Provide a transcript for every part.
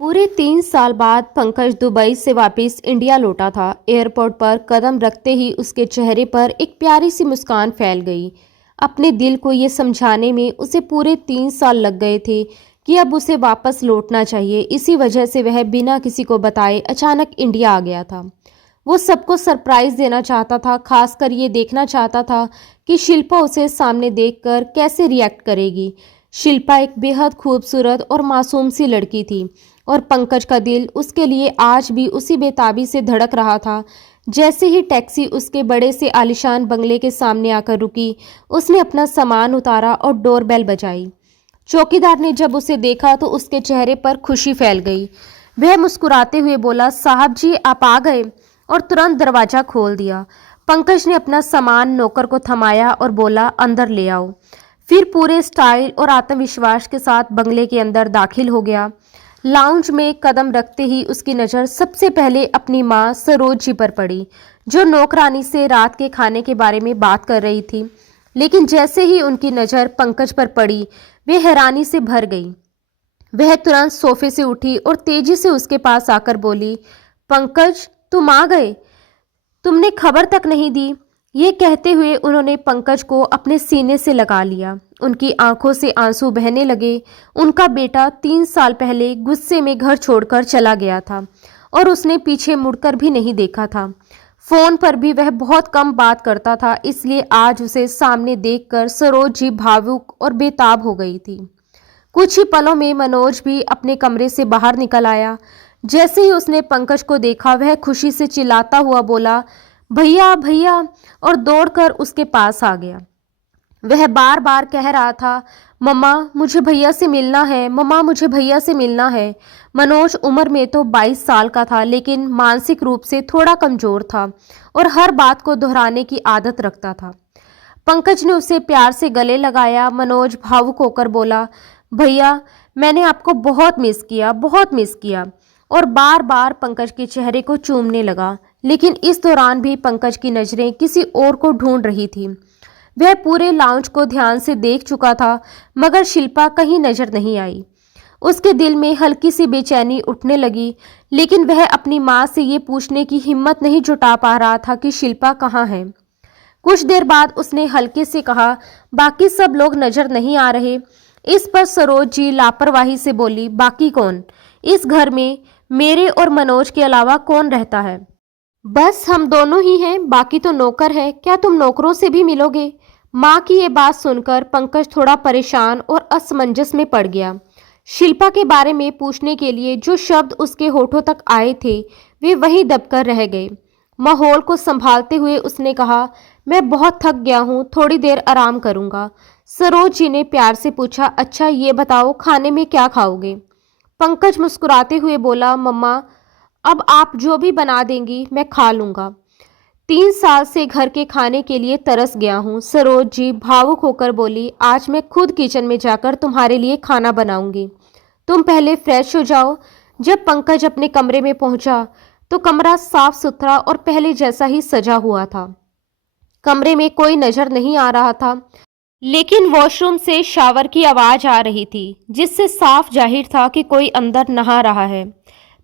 पूरे 3 साल बाद पंकज दुबई से वापस इंडिया लौटा था। एयरपोर्ट पर कदम रखते ही उसके चेहरे पर एक प्यारी सी मुस्कान फैल गई। अपने दिल को ये समझाने में उसे पूरे 3 साल लग गए थे कि अब उसे वापस लौटना चाहिए। इसी वजह से वह बिना किसी को बताए अचानक इंडिया आ गया था। वो सबको सरप्राइज देना चाहता था, खासकर ये देखना चाहता था कि शिल्पा उसे सामने देखकर कैसे रिएक्ट करेगी। शिल्पा एक बेहद खूबसूरत और मासूम सी लड़की थी और पंकज का दिल उसके लिए आज भी उसी बेताबी से धड़क रहा था। जैसे ही टैक्सी उसके बड़े से आलीशान बंगले के सामने आकर रुकी, उसने अपना सामान उतारा और डोरबेल बजाई। चौकीदार ने जब उसे देखा तो उसके चेहरे पर खुशी फैल गई। वह मुस्कुराते हुए बोला, साहब जी आप आ गए, और तुरंत दरवाजा खोल दिया। पंकज ने अपना सामान नौकर को थमाया और बोला, अंदर ले आओ। फिर पूरे स्टाइल और आत्मविश्वास के साथ बंगले के अंदर दाखिल हो गया। लाउंज में कदम रखते ही उसकी नज़र सबसे पहले अपनी माँ सरोज जी पर पड़ी, जो नौकरानी से रात के खाने के बारे में बात कर रही थी। लेकिन जैसे ही उनकी नज़र पंकज पर पड़ी, वे हैरानी से भर गई। वह तुरंत सोफे से उठी और तेजी से उसके पास आकर बोली, पंकज तुम आ गए, तुमने खबर तक नहीं दी। ये कहते हुए उन्होंने पंकज को अपने सीने से लगा लिया। उनकी आंखों से आंसू बहने लगे। उनका बेटा 3 साल पहले गुस्से में घर छोड़कर चला गया था और उसने पीछे मुड़कर भी नहीं देखा था। फोन पर भी वह बहुत कम बात करता था, इसलिए आज उसे सामने देखकर सरोज जी भावुक और बेताब हो गई थी। कुछ ही पलों में मनोज भी अपने कमरे से बाहर निकल आया। जैसे ही उसने पंकज को देखा, वह खुशी से चिल्लाता हुआ बोला, भैया भैया, और दौड़कर उसके पास आ गया। वह बार बार कह रहा था, मम्मा मुझे भैया से मिलना है, मम्मा मुझे भैया से मिलना है। मनोज उम्र में तो 22 साल का था, लेकिन मानसिक रूप से थोड़ा कमजोर था और हर बात को दोहराने की आदत रखता था। पंकज ने उसे प्यार से गले लगाया। मनोज भावुक होकर बोला, भैया मैंने आपको बहुत मिस किया, बहुत मिस किया, और बार बार पंकज के चेहरे को चूमने लगा। लेकिन इस दौरान भी पंकज की नज़रें किसी और को ढूंढ रही थी। वह पूरे लाउंज को ध्यान से देख चुका था, मगर शिल्पा कहीं नजर नहीं आई। उसके दिल में हल्की सी बेचैनी उठने लगी, लेकिन वह अपनी माँ से ये पूछने की हिम्मत नहीं जुटा पा रहा था कि शिल्पा कहाँ है। कुछ देर बाद उसने हल्के से कहा, बाकी सब लोग नजर नहीं आ रहे। इस पर सरोज जी लापरवाही से बोली, बाकी कौन? इस घर में मेरे और मनोज के अलावा कौन रहता है? बस हम दोनों ही हैं, बाकी तो नौकर है। क्या तुम नौकरों से भी मिलोगे? माँ की ये बात सुनकर पंकज थोड़ा परेशान और असमंजस में पड़ गया। शिल्पा के बारे में पूछने के लिए जो शब्द उसके होठों तक आए थे, वे वहीं दबकर रह गए। माहौल को संभालते हुए उसने कहा, मैं बहुत थक गया हूँ, थोड़ी देर आराम करूँगा। सरोज जी ने प्यार से पूछा, अच्छा ये बताओ खाने में क्या खाओगे? पंकज मुस्कुराते हुए बोला, मम्मा अब आप जो भी बना देंगी मैं खा लूँगा। 3 साल से घर के खाने के लिए तरस गया हूँ। सरोज जी भावुक होकर बोली, आज मैं खुद किचन में जाकर तुम्हारे लिए खाना बनाऊंगी, तुम पहले फ्रेश हो जाओ। जब पंकज अपने कमरे में पहुंचा तो कमरा साफ सुथरा और पहले जैसा ही सजा हुआ था। कमरे में कोई नजर नहीं आ रहा था, लेकिन वॉशरूम से शावर की आवाज आ रही थी, जिससे साफ जाहिर था कि कोई अंदर नहा रहा है।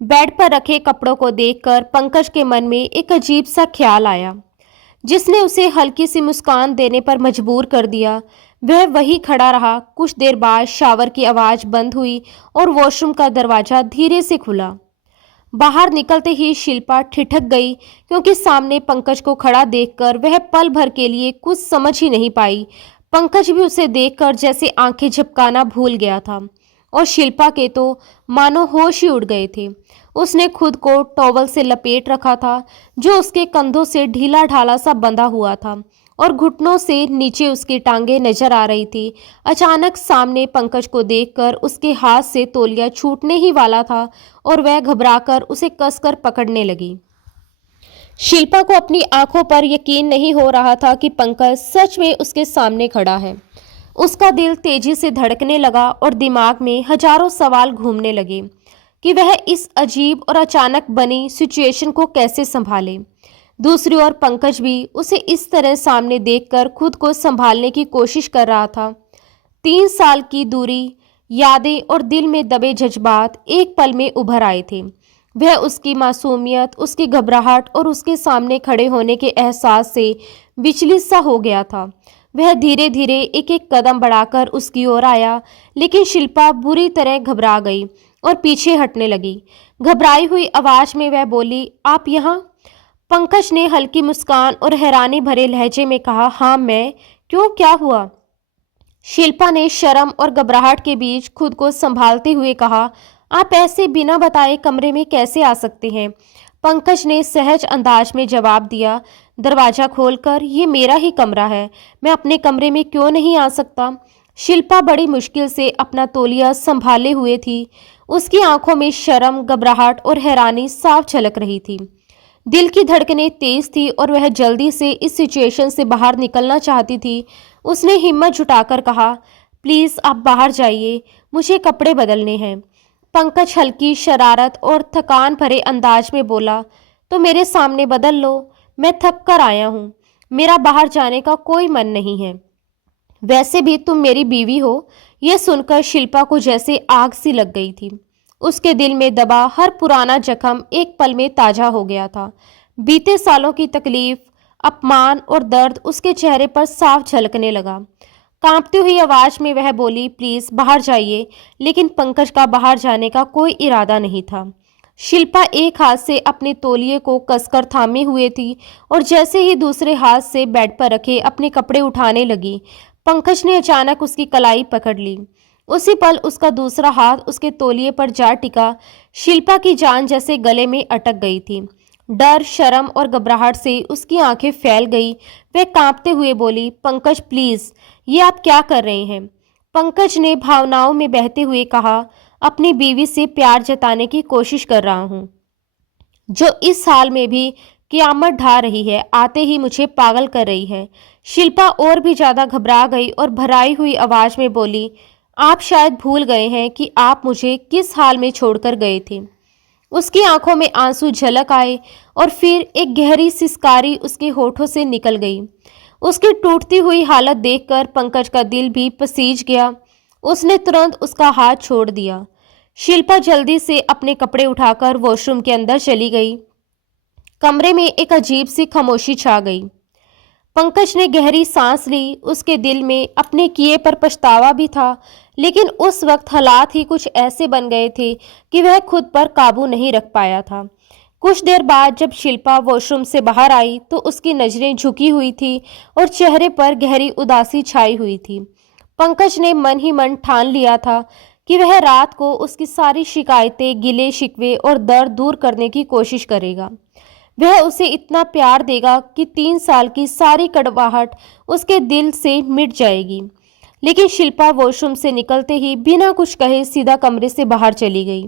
बेड पर रखे कपड़ों को देखकर पंकज के मन में एक अजीब सा ख्याल आया, जिसने उसे हल्की सी मुस्कान देने पर मजबूर कर दिया। वह वहीं खड़ा रहा। कुछ देर बाद शावर की आवाज बंद हुई और वॉशरूम का दरवाजा धीरे से खुला। बाहर निकलते ही शिल्पा ठिठक गई, क्योंकि सामने पंकज को खड़ा देखकर वह पल भर के लिए कुछ समझ ही नहीं पाई। पंकज भी उसे देखकर जैसे आंखें झपकाना भूल गया था, और शिल्पा के तो मानो होश ही उड़ गए थे। उसने खुद को टॉवल से लपेट रखा था, जो उसके कंधों से ढीला ढाला सा बंधा हुआ था, और घुटनों से नीचे उसकी टांगें नजर आ रही थी। अचानक सामने पंकज को देखकर उसके हाथ से तौलिया छूटने ही वाला था और वह घबराकर उसे कसकर पकड़ने लगी। शिल्पा को अपनी आंखों पर यकीन नहीं हो रहा था कि पंकज सच में उसके सामने खड़ा है। उसका दिल तेजी से धड़कने लगा और दिमाग में हजारों सवाल घूमने लगे कि वह इस अजीब और अचानक बनी सिचुएशन को कैसे संभाले। दूसरी ओर पंकज भी उसे इस तरह सामने देखकर खुद को संभालने की कोशिश कर रहा था। 3 साल की दूरी यादें और दिल में दबे जज्बात एक पल में उभर आए थे। वह उसकी मासूमियत, उसकी घबराहट और उसके सामने खड़े होने के एहसास से विचलित सा हो गया था। वह धीरे धीरे एक एक कदम बढ़ाकर उसकी ओर आया, लेकिन शिल्पा बुरी तरह घबरा गई और पीछे हटने लगी। घबराई हुई आवाज में वह बोली, आप यहाँ? पंकज ने हल्की मुस्कान और हैरानी भरे लहजे में कहा, हाँ मैं। क्यों, क्या हुआ? शिल्पा ने शर्म और घबराहट के बीच खुद को संभालते हुए कहा, आप ऐसे बिना बताए कमरे में कैसे आ सकते हैं? पंकज ने सहज अंदाज में जवाब दिया, दरवाजा खोलकर, ये मेरा ही कमरा है, मैं अपने कमरे में क्यों नहीं आ सकता? शिल्पा बड़ी मुश्किल से अपना तौलिया संभाले हुए थी। उसकी आंखों में शर्म, घबराहट और हैरानी साफ झलक रही थी। दिल की धड़कनें तेज थी और वह जल्दी से इस सिचुएशन से बाहर निकलना चाहती थी। उसने हिम्मत जुटाकर कहा, प्लीज़ आप बाहर जाइए, मुझे कपड़े बदलने हैं। पंकज हल्की शरारत और थकान भरे अंदाज में बोला, तो मेरे सामने बदल लो, मैं थक कर आया हूँ, मेरा बाहर जाने का कोई मन नहीं है। वैसे भी तुम मेरी बीवी हो। यह सुनकर शिल्पा को जैसे आग सी लग गई थी। उसके दिल में दबा हर पुराना जख्म एक पल में ताजा हो गया था। बीते सालों की तकलीफ, अपमान और दर्द उसके चेहरे पर साफ झलकने लगा। कांपती हुई आवाज में वह बोली, प्लीज बाहर जाइए, लेकिन पंकज का बाहर जाने का कोई इरादा नहीं था। शिल्पा एक हाथ से अपने तौलिए को कसकर थामे हुए थी और जैसे ही दूसरे हाथ से बेड पर रखे अपने कपड़े उठाने लगी, पंकज ने अचानक उसकी कलाई पकड़ ली। उसी पल उसका दूसरा हाथ उसके तौलिए पर जा टिका। शिल्पा की जान जैसे गले में अटक गई थी। डर, शर्म और घबराहट से उसकी आंखें फैल गई। वह कांपते हुए बोली, पंकज प्लीज, ये आप क्या कर रहे हैं? पंकज ने भावनाओं में बहते हुए कहा, अपनी बीवी से प्यार जताने की कोशिश कर रहा हूँ, जो इस हाल में भी क़यामत ढा रही है, आते ही मुझे पागल कर रही है। शिल्पा और भी ज्यादा घबरा गई और भराई हुई आवाज में बोली, आप शायद भूल गए हैं कि आप मुझे किस हाल में छोड़कर गए थे। उसकी आंखों में आंसू झलक आए और फिर एक गहरी सिसकारी उसके होठों से निकल गई। उसकी टूटती हुई हालत देखकर पंकज का दिल भी पसीज गया। उसने तुरंत उसका हाथ छोड़ दिया। शिल्पा जल्दी से अपने कपड़े उठाकर वॉशरूम के अंदर चली गई। कमरे में एक अजीब सी खामोशी छा गई। पंकज ने गहरी सांस ली। उसके दिल में अपने किए पर पछतावा भी था, लेकिन उस वक्त हालात ही कुछ ऐसे बन गए थे कि वह खुद पर काबू नहीं रख पाया था। कुछ देर बाद जब शिल्पा वॉशरूम से बाहर आई तो उसकी नजरें झुकी हुई थी और चेहरे पर गहरी उदासी छाई हुई थी। पंकज ने मन ही मन ठान लिया था कि वह रात को उसकी सारी शिकायतें, गिले शिकवे और दर्द दूर करने की कोशिश करेगा। वह उसे इतना प्यार देगा कि 3 साल की सारी कड़वाहट उसके दिल से मिट जाएगी। लेकिन शिल्पा वॉशरूम से निकलते ही बिना कुछ कहे सीधा कमरे से बाहर चली गई।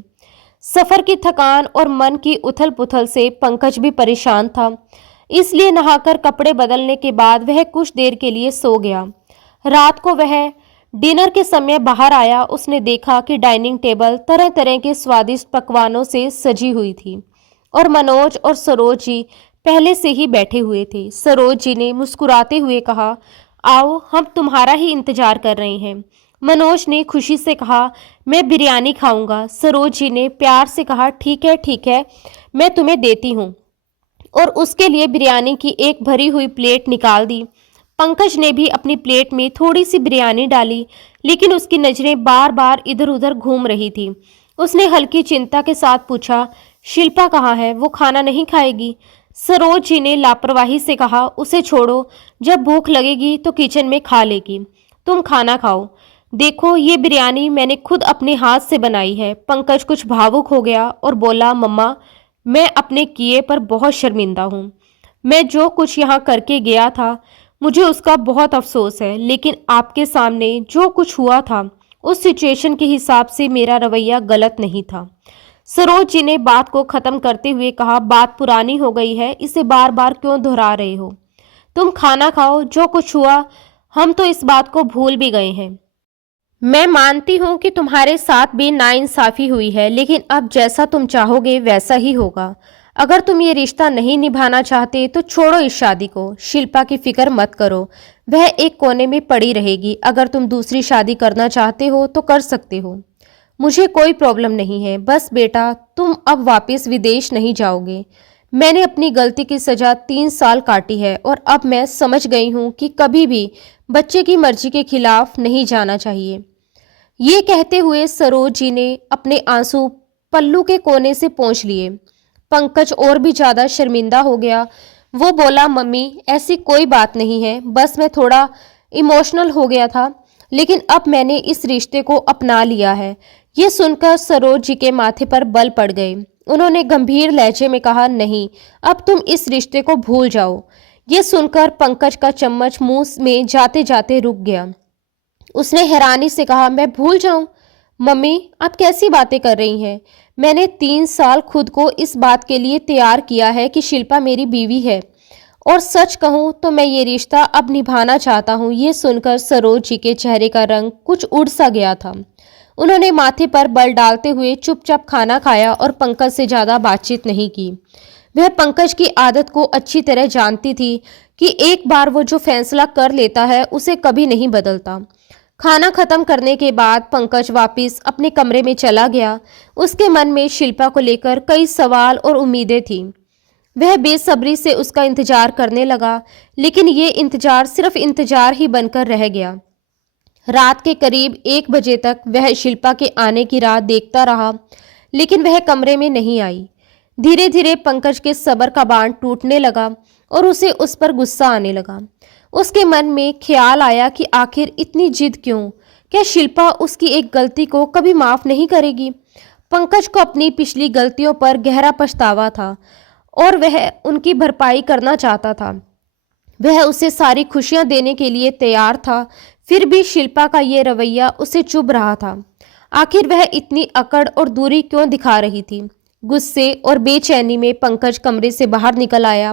सफर की थकान और मन की उथल पुथल से पंकज भी परेशान था, इसलिए नहाकर कपड़े बदलने के बाद वह कुछ देर के लिए सो गया। रात को वह डिनर के समय बाहर आया। उसने देखा कि डाइनिंग टेबल तरह तरह के स्वादिष्ट पकवानों से सजी हुई थी और मनोज और सरोज जी पहले से ही बैठे हुए थे। सरोज जी ने मुस्कुराते हुए कहा, आओ, हम तुम्हारा ही इंतजार कर रहे हैं। मनोज ने खुशी से कहा, मैं बिरयानी खाऊंगा। सरोज जी ने प्यार से कहा, ठीक है, मैं तुम्हें देती हूँ, और उसके लिए बिरयानी की एक भरी हुई प्लेट निकाल दी। पंकज ने भी अपनी प्लेट में थोड़ी सी बिरयानी डाली, लेकिन उसकी नजरें बार बार इधर उधर घूम रही थी। उसने हल्की चिंता के साथ पूछा, शिल्पा कहाँ है? वो खाना नहीं खाएगी? सरोज जी ने लापरवाही से कहा, उसे छोड़ो, जब भूख लगेगी तो किचन में खा लेगी, तुम खाना खाओ। देखो, ये बिरयानी मैंने खुद अपने हाथ से बनाई है। पंकज कुछ भावुक हो गया और बोला, मम्मा, मैं अपने किए पर बहुत शर्मिंदा हूँ। मैं जो कुछ यहाँ करके गया था, मुझे उसका बहुत अफसोस है, लेकिन आपके सामने जो कुछ हुआ था उस सिचुएशन के हिसाब से मेरा रवैया गलत नहीं था। सरोज जी ने बात को खत्म करते हुए कहा, बात पुरानी हो गई है, इसे बार बार क्यों दोहरा रहे हो? तुम खाना खाओ, जो कुछ हुआ हम तो इस बात को भूल भी गए हैं। मैं मानती हूँ कि तुम्हारे साथ भी नाइंसाफी हुई है, लेकिन अब जैसा तुम चाहोगे वैसा ही होगा। अगर तुम ये रिश्ता नहीं निभाना चाहते तो छोड़ो इस शादी को। शिल्पा की फिक्र मत करो, वह एक कोने में पड़ी रहेगी। अगर तुम दूसरी शादी करना चाहते हो तो कर सकते हो, मुझे कोई प्रॉब्लम नहीं है। बस बेटा, तुम अब वापस विदेश नहीं जाओगे। मैंने अपनी गलती की सज़ा 3 साल काटी है और अब मैं समझ गई हूँ कि कभी भी बच्चे की मर्जी के खिलाफ नहीं जाना चाहिए। ये कहते हुए सरोज जी ने अपने आंसू पल्लू के कोने से पोंछ लिए। पंकज और भी ज़्यादा शर्मिंदा हो गया। वो बोला, मम्मी ऐसी कोई बात नहीं है, बस मैं थोड़ा इमोशनल हो गया था, लेकिन अब मैंने इस रिश्ते को अपना लिया है। ये सुनकर सरोज जी के माथे पर बल पड़ गए। उन्होंने गंभीर लहजे में कहा, नहीं, अब तुम इस रिश्ते को भूल जाओ। ये सुनकर पंकज का चम्मच मुंह में जाते जाते रुक गया। उसने हैरानी से कहा, मैं भूल जाऊं? मम्मी, आप कैसी बातें कर रही हैं? मैंने 3 साल खुद को इस बात के लिए तैयार किया है कि शिल्पा मेरी बीवी है, और सच कहूं तो मैं ये रिश्ता अब निभाना चाहता हूं। ये सुनकर सरोज जी के चेहरे का रंग कुछ उड़ सा गया था। उन्होंने माथे पर बल डालते हुए चुपचाप खाना खाया और पंकज से ज़्यादा बातचीत नहीं की। वह पंकज की आदत को अच्छी तरह जानती थी कि एक बार वो जो फैसला कर लेता है उसे कभी नहीं बदलता। खाना खत्म करने के बाद पंकज वापस अपने कमरे में चला गया। उसके मन में शिल्पा को लेकर कई सवाल और उम्मीदें थीं। वह बेसब्री से उसका इंतजार करने लगा, लेकिन ये इंतजार सिर्फ इंतजार ही बनकर रह गया। रात के करीब 1 बजे तक वह शिल्पा के आने की राह देखता रहा, लेकिन वह कमरे में नहीं आई। धीरे धीरे पंकज के सब्र का बांध टूटने लगा और उसे उस पर गुस्सा आने लगा। उसके मन में ख्याल आया कि आखिर इतनी जिद क्यों? क्या शिल्पा उसकी एक गलती को कभी माफ नहीं करेगी? पंकज को अपनी पिछली गलतियों पर गहरा पछतावा था और वह उनकी भरपाई करना चाहता था। वह उसे सारी खुशियां देने के लिए तैयार था, फिर भी शिल्पा का ये रवैया उसे चुभ रहा था। आखिर वह इतनी अकड़ और दूरी क्यों दिखा रही थी? गुस्से और बेचैनी में पंकज कमरे से बाहर निकल आया।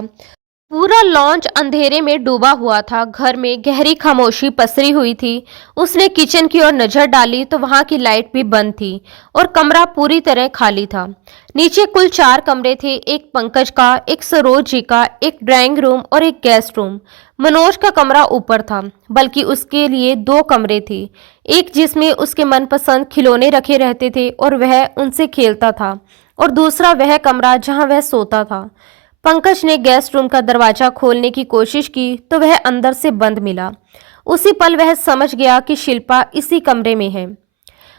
पूरा लॉन्च अंधेरे में डूबा हुआ था। घर में गहरी खामोशी पसरी हुई थी। उसने किचन की ओर नजर डाली तो वहां की लाइट भी बंद थी और कमरा पूरी तरह खाली था। नीचे कुल 4 कमरे थे, एक पंकज का, एक सरोज जी का, एक ड्राइंग रूम और एक गेस्ट रूम। मनोज का कमरा ऊपर था, बल्कि उसके लिए 2 कमरे थे। एक जिसमें उसके मनपसंद खिलौने रखे रहते थे और वह उनसे खेलता था, और दूसरा वह कमरा जहां वह सोता था। पंकज ने गेस्ट रूम का दरवाजा खोलने की कोशिश की तो वह अंदर से बंद मिला। उसी पल वह समझ गया कि शिल्पा इसी कमरे में है।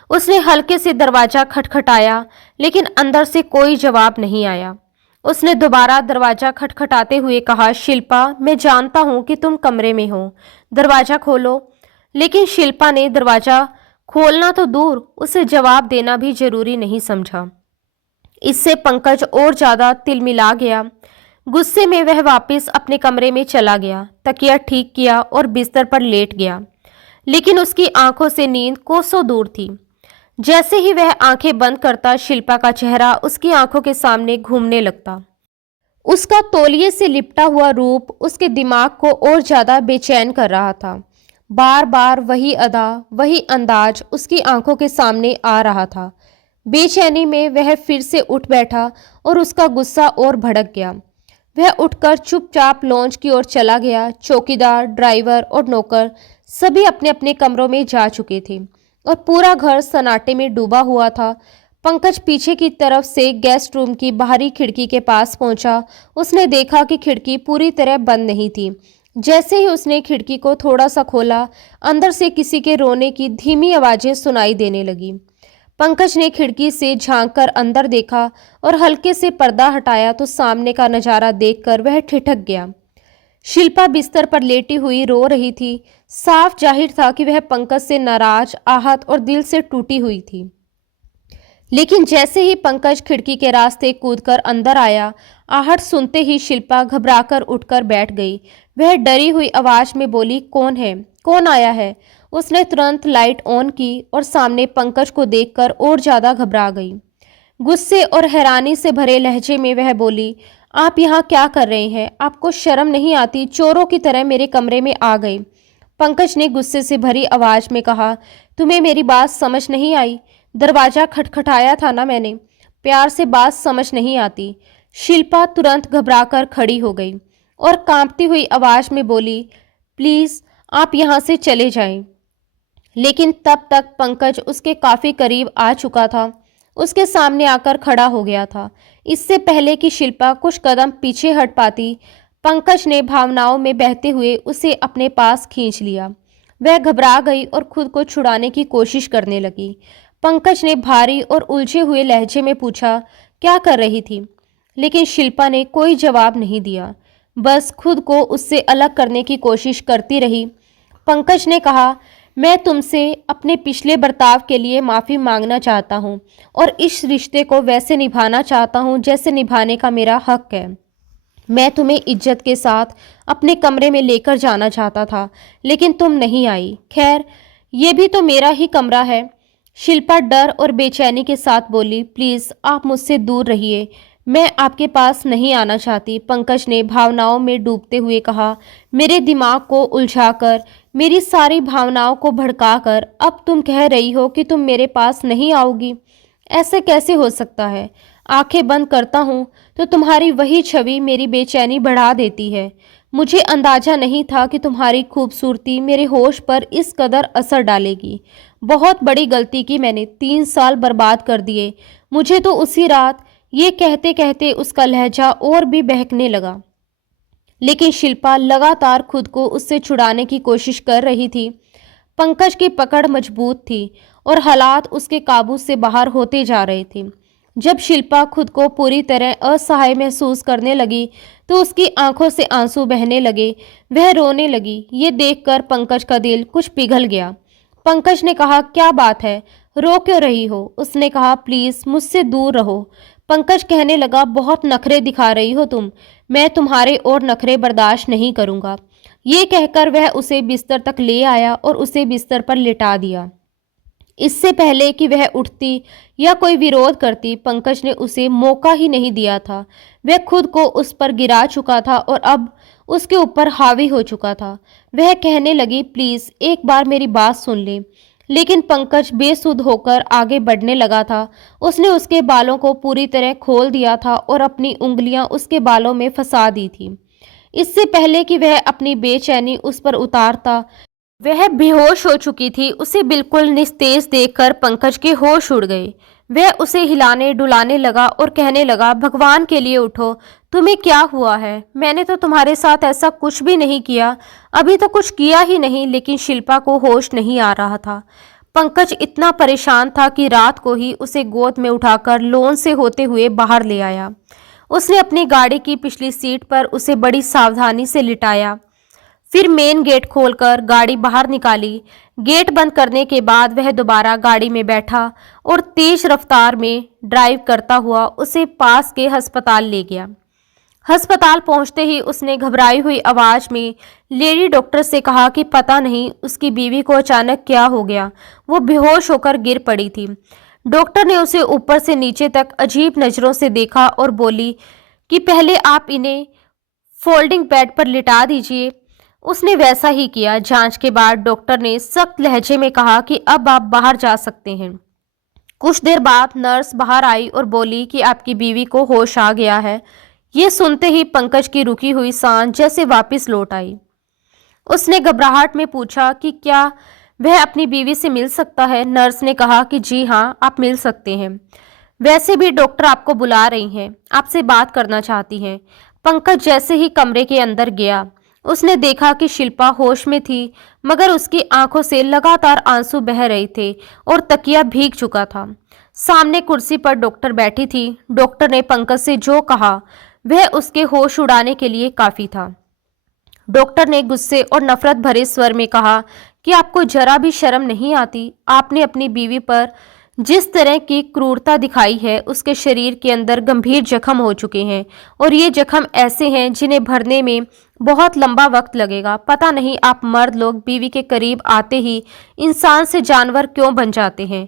उसने हल्के से दरवाजा खटखटाया, लेकिन अंदर से कोई जवाब नहीं आया। उसने दोबारा दरवाजा खटखटाते हुए कहा, शिल्पा, मैं जानता हूं कि तुम कमरे में हो, दरवाजा खोलो। लेकिन शिल्पा ने दरवाजा खोलना तो दूर, उसे जवाब देना भी जरूरी नहीं समझा। इससे पंकज और ज्यादा तिलमिला गया। गुस्से में वह वापस अपने कमरे में चला गया, तकिया ठीक किया और बिस्तर पर लेट गया। लेकिन उसकी आंखों से नींद कोसों दूर थी। जैसे ही वह आंखें बंद करता, शिल्पा का चेहरा उसकी आंखों के सामने घूमने लगता। उसका तौलिए से लिपटा हुआ रूप उसके दिमाग को और ज्यादा बेचैन कर रहा था। बार बार वही अदा, वही अंदाज उसकी आंखों के सामने आ रहा था। बेचैनी में वह फिर से उठ बैठा और उसका गुस्सा और भड़क गया। वह उठकर चुपचाप लॉन्च की ओर चला गया। चौकीदार, ड्राइवर और नौकर सभी अपने अपने कमरों में जा चुके थे और पूरा घर सन्नाटे में डूबा हुआ था। पंकज पीछे की तरफ से गेस्ट रूम की बाहरी खिड़की के पास पहुंचा। उसने देखा कि खिड़की पूरी तरह बंद नहीं थी। जैसे ही उसने खिड़की को थोड़ा सा खोला, अंदर से किसी के रोने की धीमी आवाजें सुनाई देने लगी। पंकज ने खिड़की से झांककर अंदर देखा और हल्के से पर्दा हटाया तो सामने का नजारा देखकर वह ठिठक गया। शिल्पा बिस्तर पर लेटी हुई रो रही थी। साफ जाहिर था कि वह पंकज से नाराज, आहत और दिल से टूटी हुई थी। लेकिन जैसे ही पंकज खिड़की के रास्ते कूदकर अंदर आया, आहट सुनते ही शिल्पा घबराकर उठकर बैठ गई। वह डरी हुई आवाज में बोली, कौन है? कौन आया है? उसने तुरंत लाइट ऑन की और सामने पंकज को देखकर और ज्यादा घबरा गई। गुस्से और हैरानी से भरे लहजे में वह बोली, आप यहाँ क्या कर रहे हैं? आपको शर्म नहीं आती? चोरों की तरह मेरे कमरे में आ गए। पंकज ने गुस्से से भरी आवाज में कहा, तुम्हें मेरी बात समझ नहीं आई? दरवाजा खटखटाया था ना मैंने। प्यार से बात समझ नहीं आती? शिल्पा तुरंत घबराकर खड़ी हो गई और कांपती हुई आवाज में बोली, प्लीज आप यहाँ से चले जाएं। लेकिन तब तक पंकज उसके काफी करीब आ चुका था, उसके सामने आकर खड़ा हो गया था। इससे पहले कि शिल्पा कुछ कदम पीछे हट पाती, पंकज ने भावनाओं में बहते हुए उसे अपने पास खींच लिया। वह घबरा गई और खुद को छुड़ाने की कोशिश करने लगी। पंकज ने भारी और उलझे हुए लहजे में पूछा, क्या कर रही थी? लेकिन शिल्पा ने कोई जवाब नहीं दिया, बस खुद को उससे अलग करने की कोशिश करती रही। पंकज ने कहा, मैं तुमसे अपने पिछले बर्ताव के लिए माफ़ी मांगना चाहता हूँ और इस रिश्ते को वैसे निभाना चाहता हूँ जैसे निभाने का मेरा हक है। मैं तुम्हें इज्जत के साथ अपने कमरे में लेकर जाना चाहता था, लेकिन तुम नहीं आई। खैर, ये भी तो मेरा ही कमरा है। शिल्पा डर और बेचैनी के साथ बोली, प्लीज़ आप मुझसे दूर रहिए, मैं आपके पास नहीं आना चाहती। पंकज ने भावनाओं में डूबते हुए कहा, मेरे दिमाग को उलझाकर, मेरी सारी भावनाओं को भड़काकर अब तुम कह रही हो कि तुम मेरे पास नहीं आओगी। ऐसे कैसे हो सकता है? आंखें बंद करता हूँ तो तुम्हारी वही छवि मेरी बेचैनी बढ़ा देती है। मुझे अंदाजा नहीं था कि तुम्हारी खूबसूरती मेरे होश पर इस कदर असर डालेगी। बहुत बड़ी गलती की मैंने, 3 साल बर्बाद कर दिए। मुझे तो उसी रात। ये कहते कहते उसका लहजा और भी बहकने लगा, लेकिन शिल्पा लगातार खुद को उससे छुड़ाने की कोशिश कर रही थी। पंकज की पकड़ मजबूत थी और हालात उसके काबू से बाहर होते जा रहे थे। जब शिल्पा खुद को पूरी तरह असहाय महसूस करने लगी तो उसकी आंखों से आंसू बहने लगे। वह रोने लगी। ये देखकर पंकज का दिल कुछ पिघल गया। पंकज ने कहा, क्या बात है, रो क्यों रही हो? उसने कहा, प्लीज मुझसे दूर रहो। पंकज कहने लगा, बहुत नखरे दिखा रही हो तुम, मैं तुम्हारे और नखरे बर्दाश्त नहीं करूंगा। ये कहकर वह उसे बिस्तर तक ले आया और उसे बिस्तर पर लिटा दिया। इससे पहले कि वह उठती या कोई विरोध करती, पंकज ने उसे मौका ही नहीं दिया था। वह खुद को उस पर गिरा चुका था और अब उसके ऊपर हावी हो चुका था। वह कहने लगी, प्लीज एक बार मेरी बात सुन ले। लेकिन पंकज बेसुध होकर आगे बढ़ने लगा था। उसने उसके बालों को पूरी तरह खोल दिया था और अपनी उंगलियां उसके बालों में फंसा दी थी। इससे पहले कि वह अपनी बेचैनी उस पर उतारता, वह बेहोश हो चुकी थी। उसे बिल्कुल निस्तेज देखकर पंकज के होश उड़ गए। वह उसे हिलाने डुलाने लगा और कहने लगा, भगवान के लिए उठो, तुम्हें क्या हुआ है? मैंने तो तुम्हारे साथ ऐसा कुछ भी नहीं किया, अभी तो कुछ किया ही नहीं। लेकिन शिल्पा को होश नहीं आ रहा था। पंकज इतना परेशान था कि रात को ही उसे गोद में उठाकर लॉन से होते हुए बाहर ले आया। उसने अपनी गाड़ी की पिछली सीट पर उसे बड़ी सावधानी से लिटाया। फिर मेन गेट खोलकर गाड़ी बाहर निकाली। गेट बंद करने के बाद वह दोबारा गाड़ी में बैठा और तेज रफ्तार में ड्राइव करता हुआ उसे पास के अस्पताल ले गया। अस्पताल पहुंचते ही उसने घबराई हुई आवाज में लेडी डॉक्टर से कहा कि पता नहीं उसकी बीवी को अचानक क्या हो गया, वो बेहोश होकर गिर पड़ी थी। डॉक्टर ने उसे ऊपर से नीचे तक अजीब नज़रों से देखा और बोली कि पहले आप इन्हें फोल्डिंग बेड पर लिटा दीजिए। उसने वैसा ही किया। जांच के बाद डॉक्टर ने सख्त लहजे में कहा कि अब आप बाहर जा सकते हैं। कुछ देर बाद नर्स बाहर आई और बोली कि आपकी बीवी को होश आ गया है। ये सुनते ही पंकज की रुकी हुई सांस जैसे वापस लौट आई। उसने घबराहट में पूछा कि क्या वह अपनी बीवी से मिल सकता है? नर्स ने कहा कि जी हाँ, आप मिल सकते हैं। वैसे भी डॉक्टर आपको बुला रही हैं, आपसे बात करना चाहती हैं। पंकज जैसे ही कमरे के अंदर गया, उसने देखा कि शिल्पा होश में थी, मगर उसकी आंखों से लगातार आंसू बह रहे थे और तकिया भीग चुका था। सामने कुर्सी पर डॉक्टर बैठी थी। डॉक्टर ने पंकज से जो कहा वह उसके होश उड़ाने के लिए काफी था। डॉक्टर ने गुस्से और नफरत भरे स्वर में कहा कि आपको जरा भी शर्म नहीं आती? आपने अपनी बीवी पर जिस तरह की क्रूरता दिखाई है, उसके शरीर के अंदर गंभीर जख्म हो चुके हैं और ये जख्म ऐसे हैं जिन्हें भरने में बहुत लंबा वक्त लगेगा। पता नहीं आप मर्द लोग बीवी के करीब आते ही इंसान से जानवर क्यों बन जाते हैं।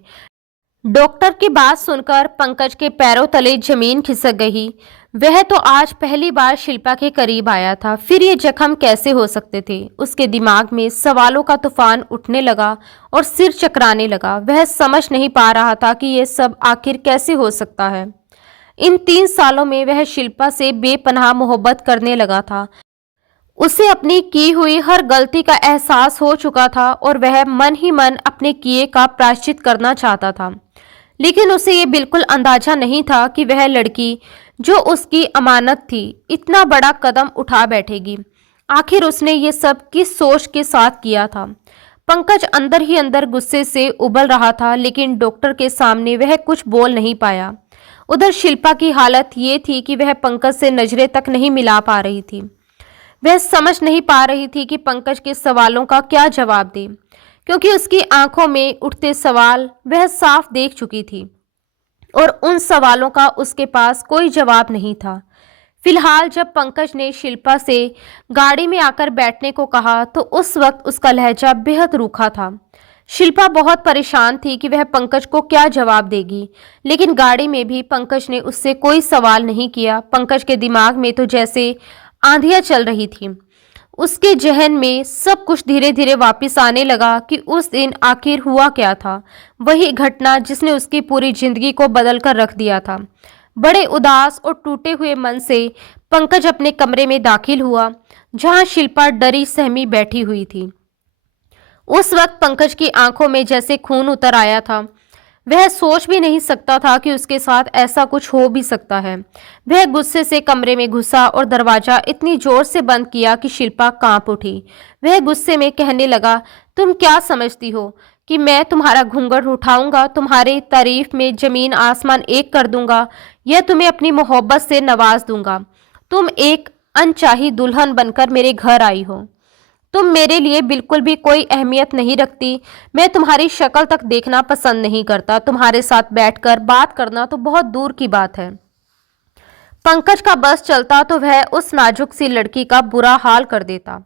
डॉक्टर की बात सुनकर पंकज के पैरों तले जमीन खिसक गई। वह तो आज पहली बार शिल्पा के करीब आया था, फिर ये जख्म कैसे हो सकते थे? उसके दिमाग में सवालों का तूफान उठने लगा और सिर चकराने लगा। वह समझ नहीं पा रहा था कि ये सब आखिर कैसे हो सकता है। इन 3 सालों में वह शिल्पा से बेपनाह मोहब्बत करने लगा था। उसे अपनी की हुई हर गलती का एहसास हो चुका था और वह मन ही मन अपने किए का प्रायश्चित करना चाहता था। लेकिन उसे ये बिल्कुल अंदाजा नहीं था कि वह लड़की जो उसकी अमानत थी इतना बड़ा कदम उठा बैठेगी। आखिर उसने ये सब किस सोच के साथ किया था? पंकज अंदर ही अंदर गुस्से से उबल रहा था, लेकिन डॉक्टर के सामने वह कुछ बोल नहीं पाया। उधर शिल्पा की हालत ये थी कि वह पंकज से नजरें तक नहीं मिला पा रही थी। वह समझ नहीं पा रही थी कि पंकज के सवालों का क्या जवाब दे, क्योंकि उसकी आंखों में उठते सवाल वह साफ देख चुकी थी और उन सवालों का उसके पास कोई जवाब नहीं था। फिलहाल जब पंकज ने शिल्पा से गाड़ी में आकर बैठने को कहा तो उस वक्त उसका लहजा बेहद रूखा था। शिल्पा बहुत परेशान थी कि वह पंकज को क्या जवाब देगी, लेकिन गाड़ी में भी पंकज ने उससे कोई सवाल नहीं किया। पंकज के दिमाग में तो जैसे आंधियां चल रही थी। उसके जहन में सब कुछ धीरे धीरे वापस आने लगा कि उस दिन आखिर हुआ क्या था, वही घटना जिसने उसकी पूरी जिंदगी को बदल कर रख दिया था। बड़े उदास और टूटे हुए मन से पंकज अपने कमरे में दाखिल हुआ, जहां शिल्पा डरी सहमी बैठी हुई थी। उस वक्त पंकज की आंखों में जैसे खून उतर आया था। वह सोच भी नहीं सकता था कि उसके साथ ऐसा कुछ हो भी सकता है। वह गुस्से से कमरे में घुसा और दरवाजा इतनी जोर से बंद किया कि शिल्पा कांप उठी। वह गुस्से में कहने लगा, तुम क्या समझती हो कि मैं तुम्हारा घूंघट उठाऊंगा, तुम्हारी तारीफ में जमीन आसमान एक कर दूंगा, या तुम्हें अपनी मोहब्बत से नवाज दूंगा? तुम एक अनचाही दुल्हन बनकर मेरे घर आई हो। तुम मेरे लिए बिल्कुल भी कोई अहमियत नहीं रखती। मैं तुम्हारी शक्ल तक देखना पसंद नहीं करता। तुम्हारे साथ बैठकर बात करना तो बहुत दूर की बात है। पंकज का बस चलता तो वह उस नाजुक सी लड़की का बुरा हाल कर देता।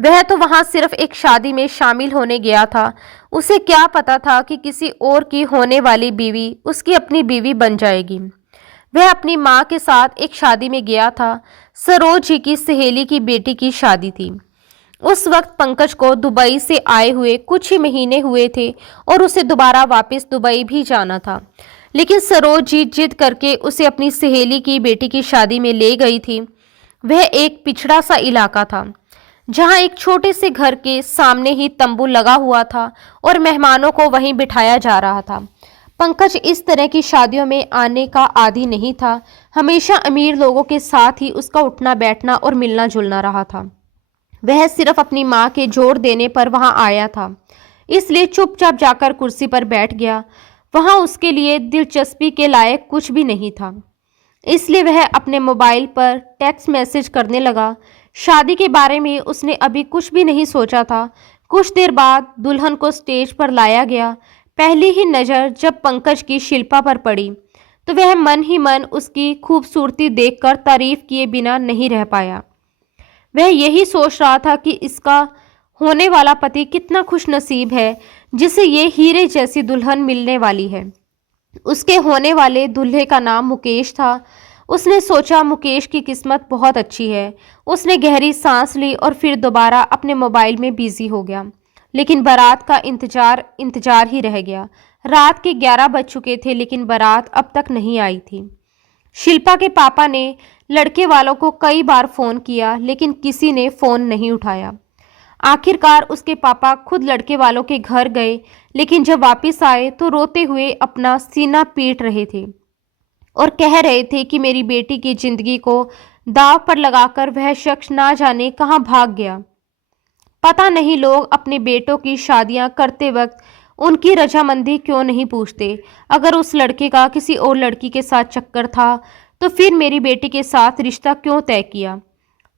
वह तो वहां सिर्फ एक शादी में शामिल होने गया था। उसे क्या पता था कि किसी और की होने वाली बीवी उसकी अपनी बीवी बन जाएगी। वह अपनी माँ के साथ एक शादी में गया था। सरोज जी की सहेली की बेटी की शादी थी। उस वक्त पंकज को दुबई से आए हुए कुछ ही महीने हुए थे और उसे दोबारा वापस दुबई भी जाना था। लेकिन सरोज जी जिद करके उसे अपनी सहेली की बेटी की शादी में ले गई थी। वह एक पिछड़ा सा इलाका था, जहां एक छोटे से घर के सामने ही तंबू लगा हुआ था और मेहमानों को वहीं बिठाया जा रहा था। पंकज इस तरह की शादियों में आने का आदी नहीं था। हमेशा अमीर लोगों के साथ ही उसका उठना बैठना और मिलना जुलना रहा था। वह सिर्फ अपनी माँ के जोर देने पर वहां आया था, इसलिए चुपचाप जाकर कुर्सी पर बैठ गया। वहां उसके लिए दिलचस्पी के लायक कुछ भी नहीं था, इसलिए वह अपने मोबाइल पर टेक्स्ट मैसेज करने लगा। शादी के बारे में उसने अभी कुछ भी नहीं सोचा था। कुछ देर बाद दुल्हन को स्टेज पर लाया गया। पहली ही नज़र जब पंकज की शिल्पा पर पड़ी तो वह मन ही मन उसकी खूबसूरती देखकर तारीफ किए बिना नहीं रह पाया। वह यही सोच रहा था कि इसका होने वाला पति कितना खुशनसीब है जिसे ये हीरे जैसी दुल्हन मिलने वाली है। उसके होने वाले दूल्हे का नाम मुकेश था। उसने सोचा मुकेश की किस्मत बहुत अच्छी है। उसने गहरी सांस ली और फिर दोबारा अपने मोबाइल में बिजी हो गया। लेकिन बारात का इंतजार ही रह गया। रात के 11 बज चुके थे, लेकिन बारात अब तक नहीं आई थी। शिल्पा के पापा ने लड़के वालों को कई बार फ़ोन किया, लेकिन किसी ने फ़ोन नहीं उठाया। आखिरकार उसके पापा खुद लड़के वालों के घर गए, लेकिन जब वापस आए तो रोते हुए अपना सीना पीट रहे थे और कह रहे थे कि मेरी बेटी की ज़िंदगी को दांव पर लगाकर वह शख्स ना जाने कहाँ भाग गया। पता नहीं लोग अपने बेटों की शादियां करते वक्त उनकी रजामंदी क्यों नहीं पूछते। अगर उस लड़के का किसी और लड़की के साथ चक्कर था तो फिर मेरी बेटी के साथ रिश्ता क्यों तय किया?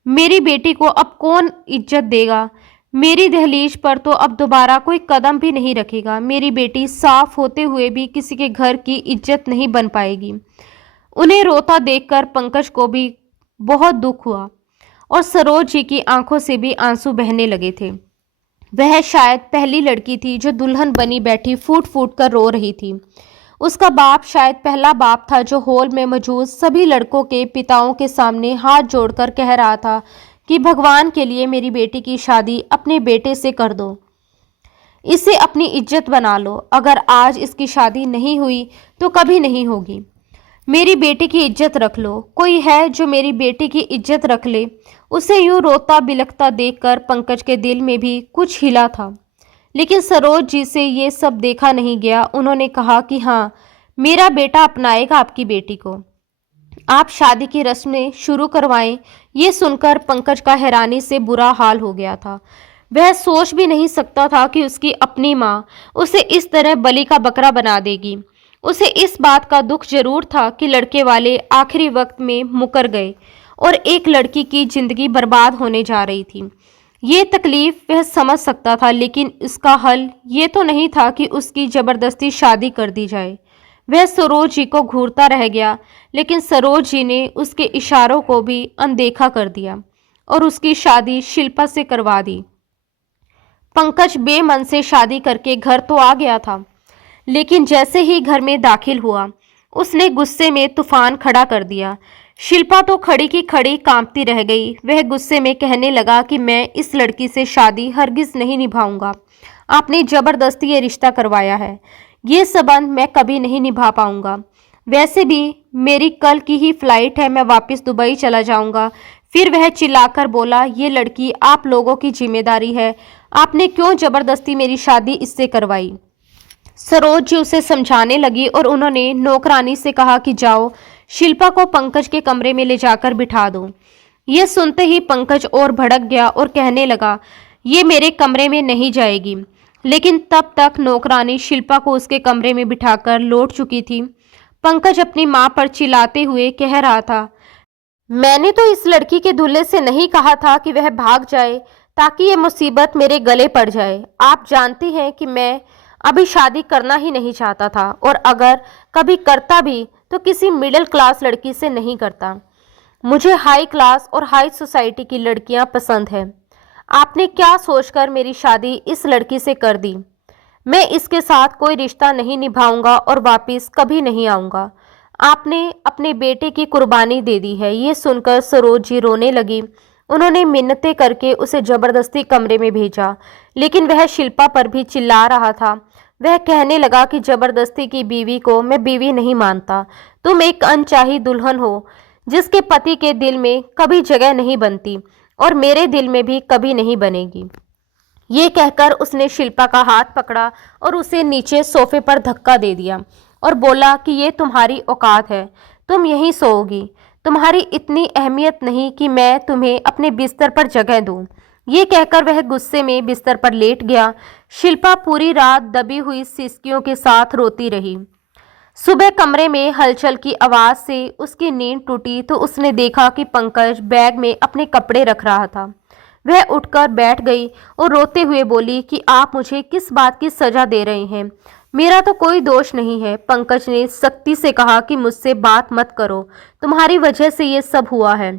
मेरी बेटी को अब कौन इज्जत देगा? मेरी दहलीज पर तो अब दोबारा कोई कदम भी नहीं रखेगा। मेरी बेटी साफ होते हुए भी किसी के घर की इज्जत नहीं बन पाएगी। उन्हें रोता देखकर पंकज को भी बहुत दुख हुआ और सरोज जी की आंखों से भी आंसू बहने लगे थे। वह शायद पहली लड़की थी जो दुल्हन बनी बैठी फूट फूट कर रो रही थी। उसका बाप शायद पहला बाप था जो हॉल में मौजूद सभी लड़कों के पिताओं के सामने हाथ जोड़कर कह रहा था कि भगवान के लिए मेरी बेटी की शादी अपने बेटे से कर दो। इसे अपनी इज्जत बना लो। अगर आज इसकी शादी नहीं हुई तो कभी नहीं होगी। मेरी बेटी की इज्जत रख लो। कोई है जो मेरी बेटी की इज्जत रख ले। उसे यूं रोता बिलखता देखकर पंकज के दिल में भी कुछ हिला था। लेकिन सरोज जी से ये सब देखा नहीं गया। उन्होंने कहा कि हाँ, मेरा बेटा अपनाएगा आपकी बेटी को। आप शादी की रस्में शुरू करवाएं। ये सुनकर पंकज का हैरानी से बुरा हाल हो गया था। वह सोच भी नहीं सकता था कि उसकी अपनी माँ उसे इस तरह बलि का बकरा बना देगी। उसे इस बात का दुख जरूर था कि लड़के वाले आखिरी वक्त में मुकर गए और एक लड़की की जिंदगी बर्बाद होने जा रही थी। ये तकलीफ वह समझ सकता था, लेकिन इसका हल ये तो नहीं था कि उसकी जबरदस्ती शादी कर दी जाए। वह सरोज जी को घूरता रह गया, लेकिन सरोज जी ने उसके इशारों को भी अनदेखा कर दिया और उसकी शादी शिल्पा से करवा दी। पंकज बेमन से शादी करके घर तो आ गया था, लेकिन जैसे ही घर में दाखिल हुआ, उसने गुस्से में तूफान खड़ा कर दिया। शिल्पा तो खड़ी की खड़ी कांपती रह गई। वह गुस्से में कहने लगा कि मैं इस लड़की से शादी हरगिज नहीं निभाऊंगा। आपने जबरदस्ती ये रिश्ता करवाया है। ये संबंध मैं कभी नहीं निभा पाऊंगा। वैसे भी मेरी कल की ही फ्लाइट है, मैं वापस दुबई चला जाऊंगा। फिर वह चिल्लाकर बोला, ये लड़की आप लोगों की जिम्मेदारी है। आपने क्यों जबरदस्ती मेरी शादी इससे करवाई? सरोज जी उसे समझाने लगी और उन्होंने नौकरानी से कहा कि जाओ, शिल्पा को पंकज के कमरे में ले जाकर बिठा दो। ये सुनते ही पंकज और भड़क गया और कहने लगा, ये मेरे कमरे में नहीं जाएगी। लेकिन तब तक नौकरानी शिल्पा को उसके कमरे में बिठाकर लौट चुकी थी। पंकज अपनी माँ पर चिल्लाते हुए कह रहा था, मैंने तो इस लड़की के दूल्हे से नहीं कहा था कि वह भाग जाए ताकि ये मुसीबत मेरे गले पड़ जाए। आप जानती हैं कि मैं अभी शादी करना ही नहीं चाहता था, और अगर कभी करता भी तो किसी मिडिल क्लास लड़की से नहीं करता। मुझे हाई क्लास और हाई सोसाइटी की लड़कियां पसंद है। आपने क्या सोचकर मेरी शादी इस लड़की से कर दी? मैं इसके साथ कोई रिश्ता नहीं निभाऊंगा और वापस कभी नहीं आऊंगा। आपने अपने बेटे की कुर्बानी दे दी है। ये सुनकर सरोज जी रोने लगी। उन्होंने मिन्नतें करके उसे जबरदस्ती कमरे में भेजा, लेकिन वह शिल्पा पर भी चिल्ला रहा था। वह कहने लगा कि जबरदस्ती की बीवी को मैं बीवी नहीं मानता। तुम एक अनचाही दुल्हन हो जिसके पति के दिल में कभी जगह नहीं बनती, और मेरे दिल में भी कभी नहीं बनेगी। ये कहकर उसने शिल्पा का हाथ पकड़ा और उसे नीचे सोफे पर धक्का दे दिया और बोला कि ये तुम्हारी औकात है, तुम यहीं सोओगी। तुम्हारी इतनी अहमियत नहीं कि मैं तुम्हें अपने बिस्तर पर जगह दूं। ये कहकर वह गुस्से में बिस्तर पर लेट गया। शिल्पा पूरी रात दबी हुई सिसकियों के साथ रोती रही। सुबह कमरे में हलचल की आवाज से उसकी नींद टूटी तो उसने देखा कि पंकज बैग में अपने कपड़े रख रहा था। वह उठकर बैठ गई और रोते हुए बोली कि आप मुझे किस बात की सजा दे रहे हैं? मेरा तो कोई दोष नहीं है। पंकज ने सख्ती से कहा कि मुझसे बात मत करो, तुम्हारी वजह से ये सब हुआ है।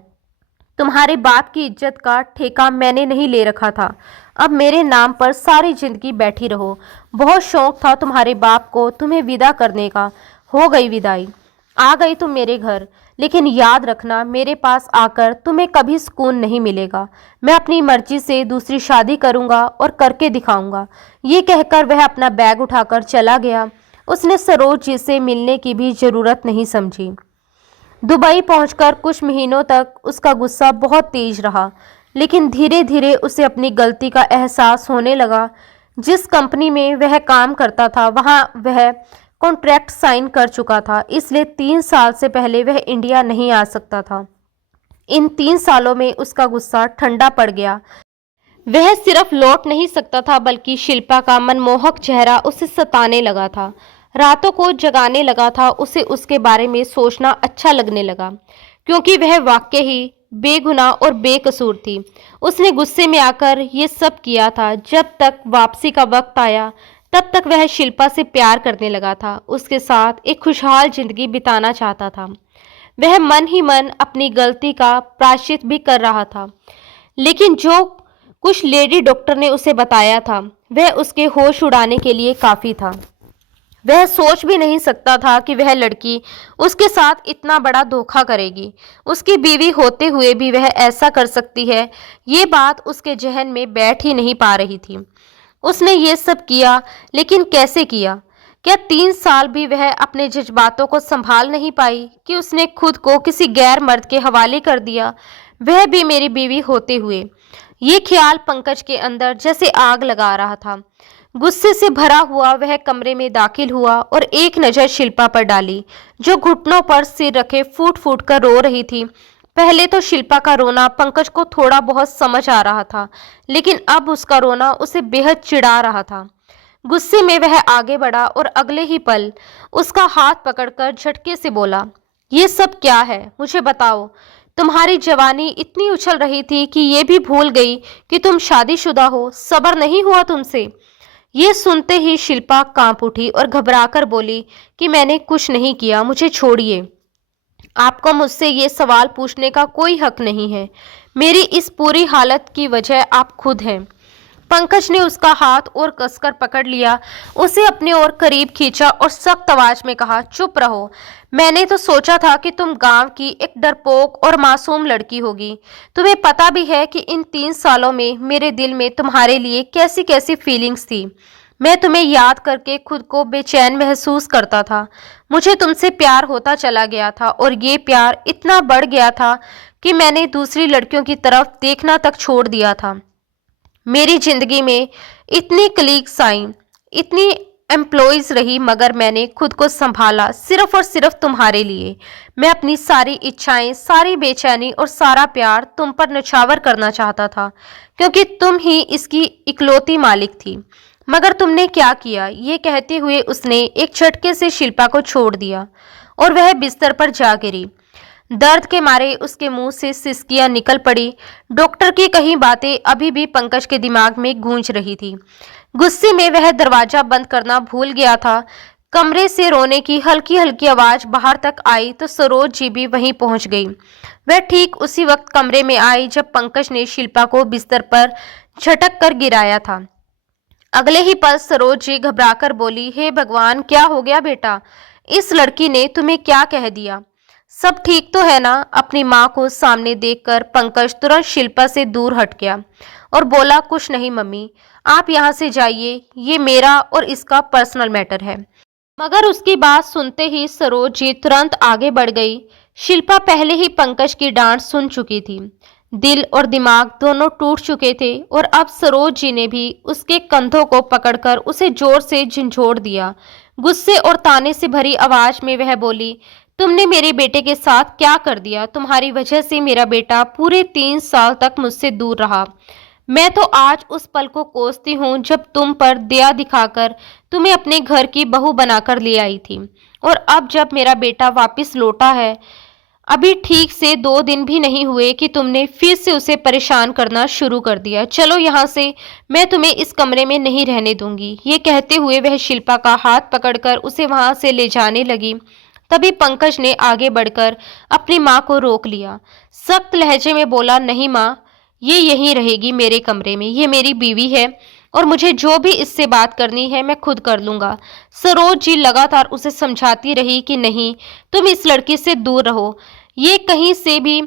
तुम्हारे बाप की इज्जत का ठेका मैंने नहीं ले रखा था। अब मेरे नाम पर सारी जिंदगी बैठी रहो। बहुत शौक था तुम्हारे बाप को तुम्हें विदा करने का, हो गई विदाई। आ गई तुम मेरे घर, लेकिन याद रखना, मेरे पास आकर तुम्हें कभी सुकून नहीं मिलेगा। मैं अपनी मर्जी से दूसरी शादी करूंगा और करके दिखाऊंगा। ये कहकर वह अपना बैग उठाकर चला गया। उसने सरोज जी से मिलने की भी जरूरत नहीं समझी। दुबई पहुंचकर कुछ महीनों तक उसका गुस्सा बहुत तेज रहा, लेकिन धीरे धीरे उसे अपनी गलती का एहसास होने लगा। जिस कंपनी में वह काम करता था वहां वह कॉन्ट्रैक्ट साइन कर चुका था, इसलिए 3 साल से पहले वह इंडिया नहीं आ सकता था। इन 3 सालों में उसका गुस्सा ठंडा पड़ गया। वह सिर्फ लौट नहीं सकता था, बल्कि शिल्पा का मनमोहक चेहरा उसे सताने लगा था, रातों को जगाने लगा था। उसे उसके बारे में सोचना अच्छा लगने लगा, क्योंकि वह वाकई ही बेगुनाह और बेकसूर थी। उसने गुस्से में आकर ये सब किया था। जब तक वापसी का वक्त आया, तब तक वह शिल्पा से प्यार करने लगा था, उसके साथ एक खुशहाल जिंदगी बिताना चाहता था। वह मन ही मन अपनी गलती का प्रायश्चित भी कर रहा था, लेकिन जो कुछ लेडी डॉक्टर ने उसे बताया था वह उसके होश उड़ाने के लिए काफी था। वह सोच भी नहीं सकता था कि वह लड़की उसके साथ इतना बड़ा धोखा करेगी। उसकी बीवी होते हुए भी वह ऐसा कर सकती है, ये बात उसके जहन में बैठ ही नहीं पा रही थी। उसने ये सब किया, लेकिन कैसे किया? क्या 3 साल भी वह अपने जज्बातों को संभाल नहीं पाई कि उसने खुद को किसी गैर मर्द के हवाले कर दिया, वह भी मेरी बीवी होते हुए। ये ख्याल पंकज के अंदर जैसे आग लगा रहा था। गुस्से से भरा हुआ वह कमरे में दाखिल हुआ और एक नज़र शिल्पा पर डाली, जो घुटनों पर सिर रखे फूट फूट कर रो रही थी। पहले तो शिल्पा का रोना पंकज को थोड़ा बहुत समझ आ रहा था, लेकिन अब उसका रोना उसे बेहद चिढ़ा रहा था। गुस्से में वह आगे बढ़ा और अगले ही पल उसका हाथ पकड़कर झटके से बोला, ये सब क्या है, मुझे बताओ। तुम्हारी जवानी इतनी उछल रही थी कि ये भी भूल गई कि तुम शादीशुदा हो, सब्र नहीं हुआ तुमसे। ये सुनते ही शिल्पा कांप उठी और घबराकर बोली कि मैंने कुछ नहीं किया, मुझे छोड़िए। आपको मुझसे ये सवाल पूछने का कोई हक नहीं है। मेरी इस पूरी हालत की वजह आप खुद हैं। पंकज ने उसका हाथ और कसकर पकड़ लिया, उसे अपने ओर करीब खींचा और सख्त आवाज में कहा, चुप रहो। मैंने तो सोचा था कि तुम गांव की एक डरपोक और मासूम लड़की होगी। तुम्हें पता भी है कि इन 3 सालों में मेरे दिल में तुम्हारे लिए कैसी कैसी फीलिंग्स थी। मैं तुम्हें याद करके खुद को बेचैन महसूस करता था। मुझे तुमसे प्यार होता चला गया था और ये प्यार इतना बढ़ गया था कि मैंने दूसरी लड़कियों की तरफ देखना तक छोड़ दिया था। मेरी जिंदगी में इतनी कलीग्स आई, इतनी एम्प्लॉयज रही, मगर मैंने खुद को संभाला सिर्फ और सिर्फ तुम्हारे लिए। मैं अपनी सारी इच्छाएं, सारी बेचैनी और सारा प्यार तुम पर न्यौछावर करना चाहता था, क्योंकि तुम ही इसकी इकलौती मालिक थी। मगर तुमने क्या किया? ये कहते हुए उसने एक झटके से शिल्पा को छोड़ दिया और वह बिस्तर पर जा गिरी। दर्द के मारे उसके मुंह से सिसकियां निकल पड़ी। डॉक्टर की कही बातें अभी भी पंकज के दिमाग में गूंज रही थी। गुस्से में वह दरवाजा बंद करना भूल गया था। कमरे से रोने की हल्की हल्की आवाज बाहर तक आई तो सरोज जी भी वहीं पहुंच गई। वह ठीक उसी वक्त कमरे में आई जब पंकज ने शिल्पा को बिस्तर पर झटक कर गिराया था। अगले ही पल सरोज जी घबराकर बोली, हे भगवान, क्या हो गया बेटा? इस लड़की ने तुम्हें क्या कह दिया? सब ठीक तो है ना? अपनी माँ को सामने देखकर पंकज तुरंत शिल्पा से दूर हट गया और बोला, कुछ नहीं मम्मी, आप यहाँ से जाइए, ये मेरा और इसका पर्सनल मैटर है। मगर उसकी बात सुनते ही सरोज जी तुरंत आगे बढ़ गई। शिल्पा पहले ही पंकज की डांट सुन चुकी थी। दिल और दिमाग दोनों टूट चुके थे और अब सरोज जी ने भी उसके कंधों को पकड़कर उसे जोर से झंझोड़ दिया। गुस्से और ताने से भरी आवाज में वह बोली, तुमने मेरे बेटे के साथ क्या कर दिया? तुम्हारी वजह से मेरा बेटा पूरे 3 साल तक मुझसे दूर रहा। मैं तो आज उस पल को कोसती हूँ जब तुम पर दया दिखाकर तुम्हें अपने घर की बहू बनाकर ले आई थी, और अब जब मेरा बेटा वापस लौटा है, अभी ठीक से 2 दिन भी नहीं हुए कि तुमने फिर से उसे परेशान करना शुरू कर दिया। चलो यहाँ से, मैं तुम्हें इस कमरे में नहीं रहने दूंगी। ये कहते हुए वह शिल्पा का हाथ पकड़कर उसे वहां से ले जाने लगी। तभी पंकज ने आगे बढ़कर अपनी माँ को रोक लिया। सख्त लहजे में बोला, नहीं माँ, ये यहीं रहेगी मेरे कमरे में। ये मेरी बीवी है और मुझे जो भी इससे बात करनी है मैं खुद कर लूंगा। सरोज जी लगातार उसे समझाती रही कि नहीं, तुम इस लड़की से दूर रहो, ये कहीं से भी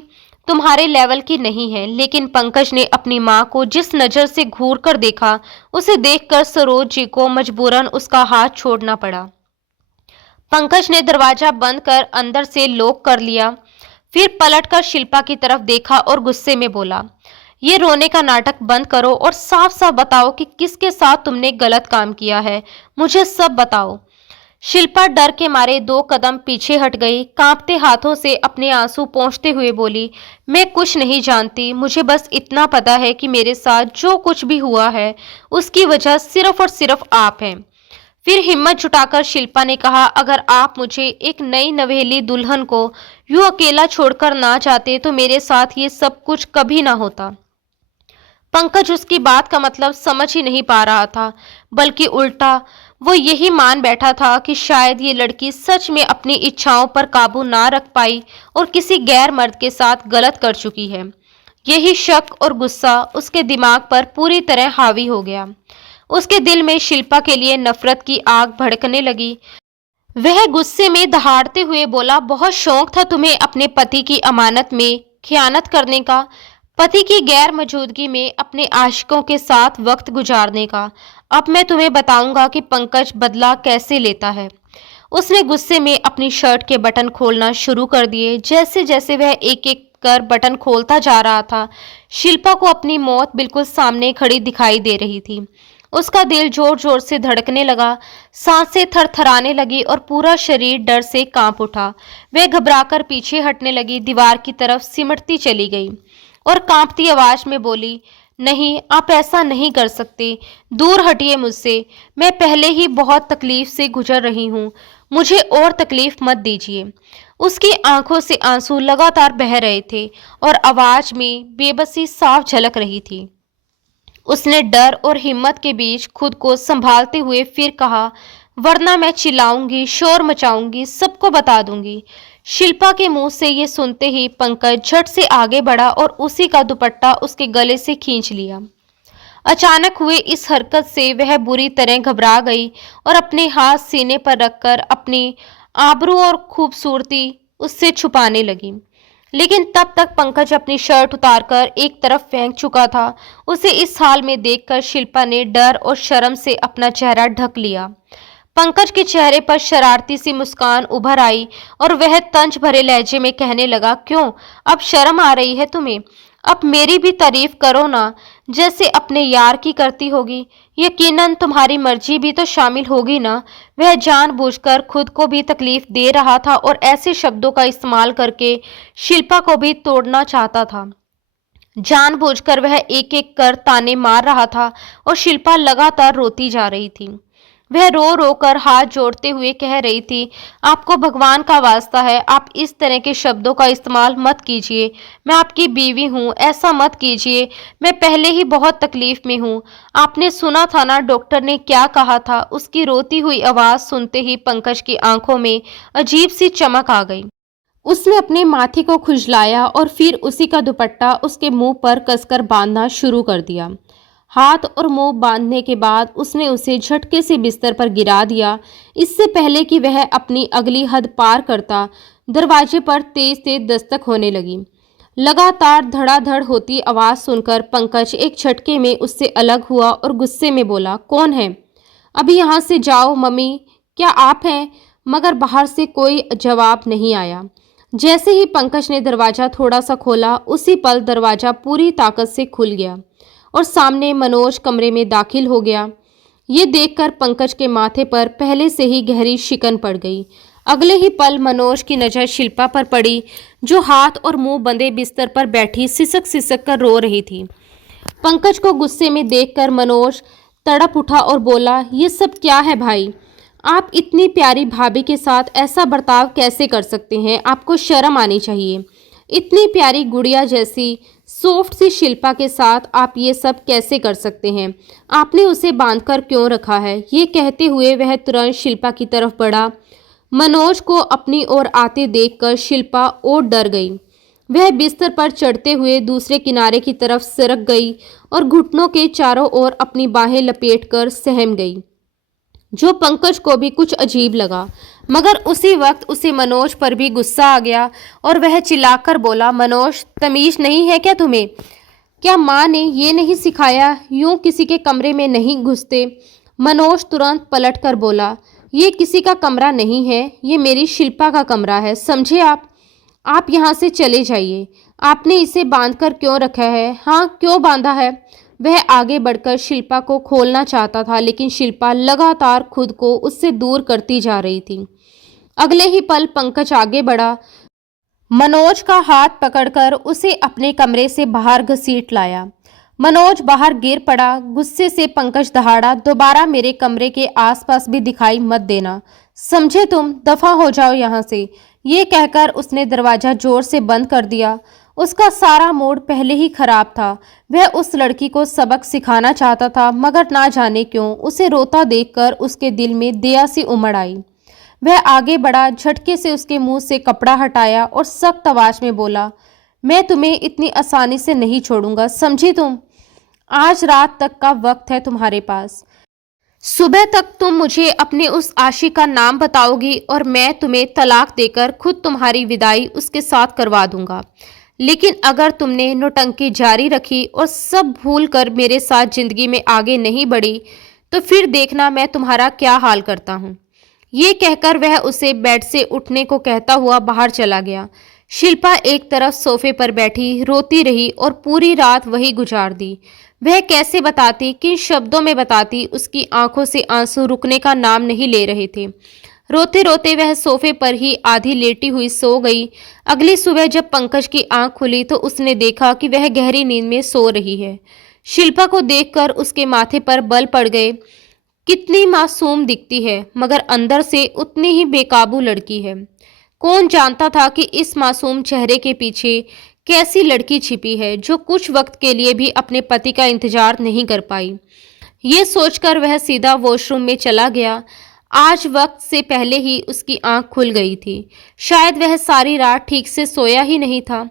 तुम्हारे लेवल की नहीं है। लेकिन पंकज ने अपनी माँ को जिस नज़र से घूर कर देखा, उसे देखकर सरोज जी को मजबूरन उसका हाथ छोड़ना पड़ा। पंकज ने दरवाजा बंद कर अंदर से लॉक कर लिया, फिर पलटकर शिल्पा की तरफ देखा और गुस्से में बोला, ये रोने का नाटक बंद करो और साफ साफ बताओ कि किसके साथ तुमने गलत काम किया है। मुझे सब बताओ। शिल्पा डर के मारे 2 कदम पीछे हट गई। कांपते हाथों से अपने आंसू पोंछते हुए बोली, मैं कुछ नहीं जानती, मुझे बस इतना पता है कि मेरे साथ जो कुछ भी हुआ है उसकी वजह सिर्फ और सिर्फ आप हैं। फिर हिम्मत जुटाकर शिल्पा ने कहा, अगर आप मुझे एक नई नवेली दुल्हन को यूं अकेला छोड़कर ना जाते तो मेरे साथ ये सब कुछ कभी ना होता। पंकज उसकी बात का मतलब समझ ही नहीं पा रहा था, बल्कि उल्टा वो यही मान बैठा था कि शायद ये लड़की सच में अपनी इच्छाओं पर काबू ना रख पाई और किसी गैर मर्द के साथ गलत कर चुकी है। यही शक और गुस्सा उसके दिमाग पर पूरी तरह हावी हो गया। उसके दिल में शिल्पा के लिए नफरत की आग भड़कने लगी। वह गुस्से में दहाड़ते हुए बोला, बहुत शौक था तुम्हें अपने पति की अमानत में खियानत करने का, पति की गैर मौजूदगी में अपने आशिकों के साथ वक्त गुजारने का। अब मैं तुम्हें बताऊंगा कि पंकज बदला कैसे लेता है। उसने गुस्से में अपनी शर्ट के बटन खोलना शुरू कर दिए। जैसे जैसे वह एक एक कर बटन खोलता जा रहा था, शिल्पा को अपनी मौत बिल्कुल सामने खड़ी दिखाई दे रही थी। उसका दिल जोर जोर से धड़कने लगा, सांसें थरथराने लगी और पूरा शरीर डर से कांप उठा। वह घबराकर पीछे हटने लगी, दीवार की तरफ सिमटती चली गई और कांपती आवाज में बोली, नहीं, आप ऐसा नहीं कर सकते। दूर हटिए मुझसे। मैं पहले ही बहुत तकलीफ से गुजर रही हूँ। मुझे और तकलीफ मत दीजिए। उसकी आंखों से आंसू लगातार बह रहे थे और आवाज में बेबसी साफ झलक रही थी। उसने डर और हिम्मत के बीच खुद को संभालते हुए फिर कहा, वरना मैं चिल्लाऊंगी, शोर मचाऊंगी, सबको बता दूंगी। शिल्पा के मुंह से ये सुनते ही पंकज झट से आगे बढ़ा और उसी का दुपट्टा उसके गले से खींच लिया। अचानक हुए इस हरकत से वह बुरी तरह घबरा गई और अपने हाथ सीने पर रखकर अपनी आबरू और खूबसूरती उससे छुपाने लगी। लेकिन तब तक पंकज अपनी शर्ट उतारकर एक तरफ फेंक चुका था। उसे इस हाल में देखकर शिल्पा ने डर और शर्म से अपना चेहरा ढक लिया। पंकज के चेहरे पर शरारती सी मुस्कान उभर आई और वह तंज भरे लहजे में कहने लगा, क्यों, अब शर्म आ रही है तुम्हें? अब मेरी भी तारीफ करो ना, जैसे अपने यार की करती होगी। यकीनन तुम्हारी मर्जी भी तो शामिल होगी ना। वह जानबूझकर खुद को भी तकलीफ दे रहा था और ऐसे शब्दों का इस्तेमाल करके शिल्पा को भी तोड़ना चाहता था। जानबूझकर वह एक एक कर ताने मार रहा था और शिल्पा लगातार रोती जा रही थी। वह रो रो कर हाथ जोड़ते हुए कह रही थी, आपको भगवान का वास्ता है, आप इस तरह के शब्दों का इस्तेमाल मत कीजिए। मैं आपकी बीवी हूँ, ऐसा मत कीजिए। मैं पहले ही बहुत तकलीफ में हूँ। आपने सुना था ना डॉक्टर ने क्या कहा था? उसकी रोती हुई आवाज़ सुनते ही पंकज की आंखों में अजीब सी चमक आ गई। उसने अपने माथे को खुजलाया और फिर उसी का दुपट्टा उसके मुंह पर कसकर बांधना शुरू कर दिया। हाथ और मुंह बांधने के बाद उसने उसे झटके से बिस्तर पर गिरा दिया। इससे पहले कि वह अपनी अगली हद पार करता, दरवाजे पर तेज तेज दस्तक होने लगी। लगातार धड़ाधड़ होती आवाज़ सुनकर पंकज एक झटके में उससे अलग हुआ और गुस्से में बोला, कौन है? अभी यहाँ से जाओ। मम्मी, क्या आप हैं? मगर बाहर से कोई जवाब नहीं आया। जैसे ही पंकज ने दरवाज़ा थोड़ा सा खोला, उसी पल दरवाज़ा पूरी ताकत से खुल गया और सामने मनोज कमरे में दाखिल हो गया। ये देखकर पंकज के माथे पर पहले से ही गहरी शिकन पड़ गई। अगले ही पल मनोज की नज़र शिल्पा पर पड़ी, जो हाथ और मुंह बंधे बिस्तर पर बैठी सिसक सिसक कर रो रही थी। पंकज को गुस्से में देखकर मनोज तड़प उठा और बोला, ये सब क्या है भाई? आप इतनी प्यारी भाभी के साथ ऐसा बर्ताव कैसे कर सकते हैं? आपको शर्म आनी चाहिए। इतनी प्यारी गुड़िया जैसी सॉफ्ट सी शिल्पा के साथ आप ये सब कैसे कर सकते हैं? आपने उसे बांधकर क्यों रखा है? ये कहते हुए वह तुरंत शिल्पा की तरफ बढ़ा। मनोज को अपनी ओर आते देखकर शिल्पा और डर गई। वह बिस्तर पर चढ़ते हुए दूसरे किनारे की तरफ सरक गई और घुटनों के चारों ओर अपनी बाहें लपेटकर सहम गई, जो पंकज को भी कुछ अजीब लगा। मगर उसी वक्त उसे मनोज पर भी गुस्सा आ गया और वह चिल्लाकर बोला, मनोज, तमीज नहीं है क्या तुम्हें? क्या माँ ने ये नहीं सिखाया, यूं किसी के कमरे में नहीं घुसते? मनोज तुरंत पलट कर बोला, ये किसी का कमरा नहीं है, ये मेरी शिल्पा का कमरा है, समझे आप यहाँ से चले जाइए। आपने इसे बांध कर क्यों रखा है? हाँ, क्यों बांधा है? वह आगे बढ़कर शिल्पा को खोलना चाहता था, लेकिन शिल्पा लगातार खुद को उससे दूर करती जा रही थी। अगले ही पल पंकज आगे बढ़ा, मनोज का हाथ पकड़कर उसे अपने कमरे से बाहर घसीट लाया। मनोज बाहर गिर पड़ा। गुस्से से पंकज दहाड़ा, दोबारा मेरे कमरे के आसपास भी दिखाई मत देना, समझे तुम? दफा हो जाओ यहाँ से। ये कहकर उसने दरवाजा जोर से बंद कर दिया। उसका सारा मूड पहले ही खराब था। वह उस लड़की को सबक सिखाना चाहता था, मगर ना जाने क्यों उसे रोता देखकर उसके दिल में दया सी उमड़ आई। वह आगे बढ़ा, झटके से उसके मुंह से कपड़ा हटाया और सख्त आवाज में बोला, मैं तुम्हें इतनी आसानी से नहीं छोड़ूंगा, समझी तुम? आज रात तक का वक्त है तुम्हारे पास। सुबह तक तुम मुझे अपने उस आशिक का नाम बताओगी और मैं तुम्हें तलाक देकर खुद तुम्हारी विदाई उसके साथ करवा दूंगा। लेकिन अगर तुमने नौटंकी जारी रखी और सब भूल कर मेरे साथ जिंदगी में आगे नहीं बढ़ी तो फिर देखना मैं तुम्हारा क्या हाल करता हूँ। ये कहकर वह उसे बेड से उठने को कहता हुआ बाहर चला गया। शिल्पा एक तरफ सोफे पर बैठी रोती रही और पूरी रात वही गुजार दी। वह कैसे बताती, किन शब्दों में बताती, उसकी आंखों से आंसू रुकने का नाम नहीं ले रहे थे। रोते रोते वह सोफे पर ही आधी लेटी हुई सो गई। अगली सुबह जब पंकज की आंख खुली तो उसने देखा कि वह गहरी नींद में सो रही है। शिल्पा को देखकर उसके माथे पर बल पड़ गए। कितनी मासूम दिखती है, मगर अंदर से उतनी ही बेकाबू लड़की है। कौन जानता था कि इस मासूम चेहरे के पीछे कैसी लड़की छिपी है जो कुछ वक्त के लिए भी अपने पति का इंतजार नहीं कर पाई। ये सोचकर वह सीधा वॉशरूम में चला गया। आज वक्त से पहले ही उसकी आंख खुल गई थी। शायद वह सारी रात ठीक से सोया ही नहीं था।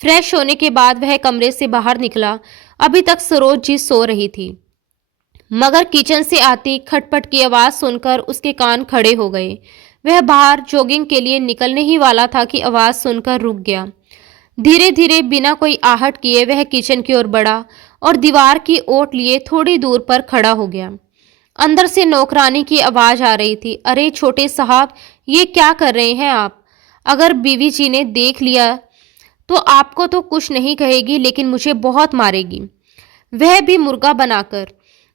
फ्रेश होने के बाद वह कमरे से बाहर निकला। अभी तक सरोज जी सो रही थी, मगर किचन से आती खटपट की आवाज सुनकर उसके कान खड़े हो गए। वह बाहर जॉगिंग के लिए निकलने ही वाला था कि आवाज सुनकर रुक गया। धीरे धीरे बिना कोई आहट किए वह किचन की ओर बढ़ा और दीवार की ओट लिए थोड़ी दूर पर खड़ा हो गया। अंदर से नौकरानी की आवाज आ रही थी, अरे छोटे साहब, ये क्या कर रहे हैं आप? अगर बीवी जी ने देख लिया तो आपको तो कुछ नहीं कहेगी, लेकिन मुझे बहुत मारेगी, वह भी मुर्गा बनाकर।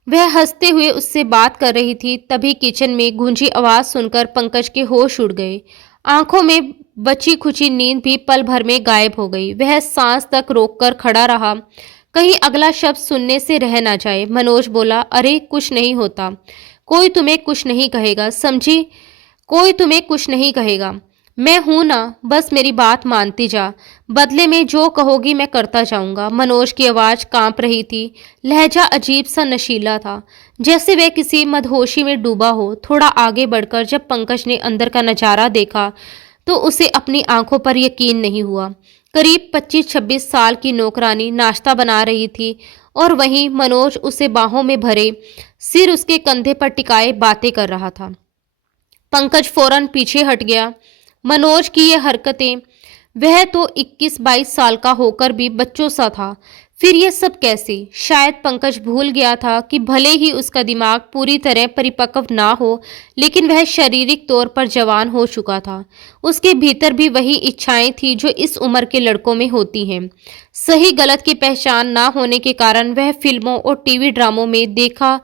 वह हंसते हुए उससे बात कर रही थी। तभी किचन में गूंजी आवाज सुनकर पंकज के होश उड़ गए। आंखों में बची खुची नींद भी पल भर में गायब हो गई। वह सांस तक रोककर खड़ा रहा, कहीं अगला शब्द सुनने से रह ना जाए। मनोज बोला, अरे कुछ नहीं होता, कोई तुम्हें कुछ नहीं कहेगा, समझी? कोई तुम्हें कुछ नहीं कहेगा, मैं हूं ना, बस मेरी बात मानती जा, बदले में जो कहोगी मैं करता जाऊंगा। मनोज की आवाज कांप रही थी, लहजा अजीब सा नशीला था, जैसे वह किसी मदहोशी में डूबा हो। थोड़ा आगे बढ़कर जब पंकज ने अंदर का नजारा देखा तो उसे अपनी आंखों पर यकीन नहीं हुआ। करीब 25-26 साल की नौकरानी नाश्ता बना रही थी और वहीं मनोज उसे बाहों में भरे, सिर उसके कंधे पर टिकाए बातें कर रहा था। पंकज फौरन पीछे हट गया। मनोज की ये हरकतें, वह तो 21-22 साल का होकर भी बच्चों सा था, फिर ये सब कैसे? शायद पंकज भूल गया था कि भले ही उसका दिमाग पूरी तरह परिपक्व ना हो, लेकिन वह शारीरिक तौर पर जवान हो चुका था। उसके भीतर भी वही इच्छाएं थी जो इस उम्र के लड़कों में होती हैं। सही गलत की पहचान ना होने के कारण वह फिल्मों और टीवी ड्रामों में देखा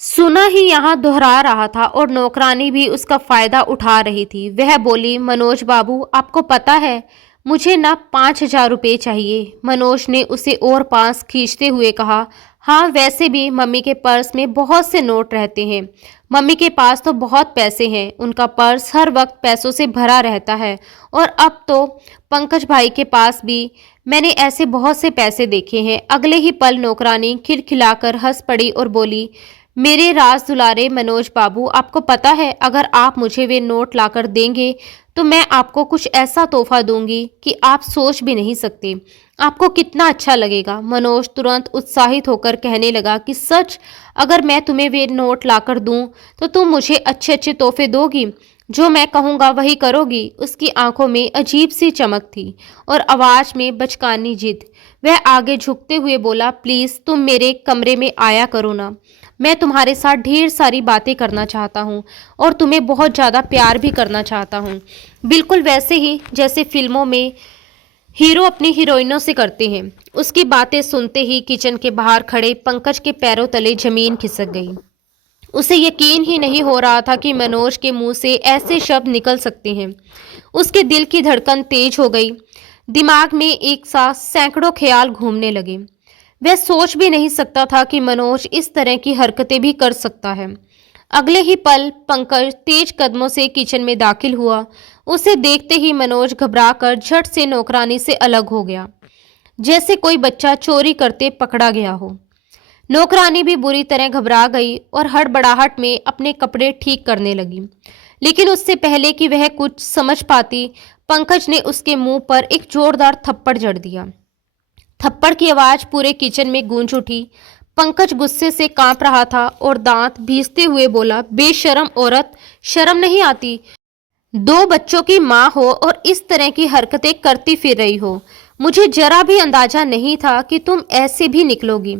सुना ही यहाँ दोहरा रहा था और नौकरानी भी उसका फायदा उठा रही थी। वह बोली, मनोज बाबू, आपको पता है मुझे ना 5,000 रुपये चाहिए। मनोज ने उसे और पास खींचते हुए कहा, हाँ वैसे भी मम्मी के पर्स में बहुत से नोट रहते हैं, मम्मी के पास तो बहुत पैसे हैं, उनका पर्स हर वक्त पैसों से भरा रहता है। और अब तो पंकज भाई के पास भी मैंने ऐसे बहुत से पैसे देखे हैं। अगले ही पल नौकरानी खिलखिलाकर हंस पड़ी और बोली, मेरे राज दुलारे मनोज बाबू, आपको पता है अगर आप मुझे वे नोट लाकर देंगे तो मैं आपको कुछ ऐसा तोहफा दूंगी कि आप सोच भी नहीं सकते। आपको कितना अच्छा लगेगा। मनोज तुरंत उत्साहित होकर कहने लगा कि सच? अगर मैं तुम्हें वे नोट लाकर दूं तो तुम मुझे अच्छे अच्छे तोहफे दोगी? जो मैं कहूँगा वही करोगी? उसकी आंखों में अजीब सी चमक थी और आवाज में बचकानी जिद। वह आगे झुकते हुए बोला, प्लीज तुम मेरे कमरे में आया करो ना, मैं तुम्हारे साथ ढेर सारी बातें करना चाहता हूँ और तुम्हें बहुत ज़्यादा प्यार भी करना चाहता हूँ, बिल्कुल वैसे ही जैसे फिल्मों में हीरो अपनी हीरोइनों से करते हैं। उसकी बातें सुनते ही किचन के बाहर खड़े पंकज के पैरों तले जमीन खिसक गई। उसे यकीन ही नहीं हो रहा था कि मनोज के मुंह से ऐसे शब्द निकल सकते हैं। उसके दिल की धड़कन तेज हो गई, दिमाग में एक साथ सैकड़ों ख्याल घूमने लगे। वह सोच भी नहीं सकता था कि मनोज इस तरह की हरकतें भी कर सकता है। अगले ही पल पंकज तेज कदमों से किचन में दाखिल हुआ। उसे देखते ही मनोज घबराकर झट से नौकरानी से अलग हो गया, जैसे कोई बच्चा चोरी करते पकड़ा गया हो। नौकरानी भी बुरी तरह घबरा गई और हड़बड़ाहट में अपने कपड़े ठीक करने लगी। लेकिन उससे पहले कि वह कुछ समझ पाती, पंकज ने उसके मुंह पर एक जोरदार थप्पड़ जड़ दिया। थप्पड़ की आवाज पूरे किचन में गूंज उठी। पंकज गुस्से से कांप रहा था और दांत भींचते हुए बोला, बेशरम औरत, शर्म नहीं आती? 2 बच्चों की माँ हो और इस तरह की हरकतें करती फिर रही हो। मुझे जरा भी अंदाजा नहीं था कि तुम ऐसे भी निकलोगी।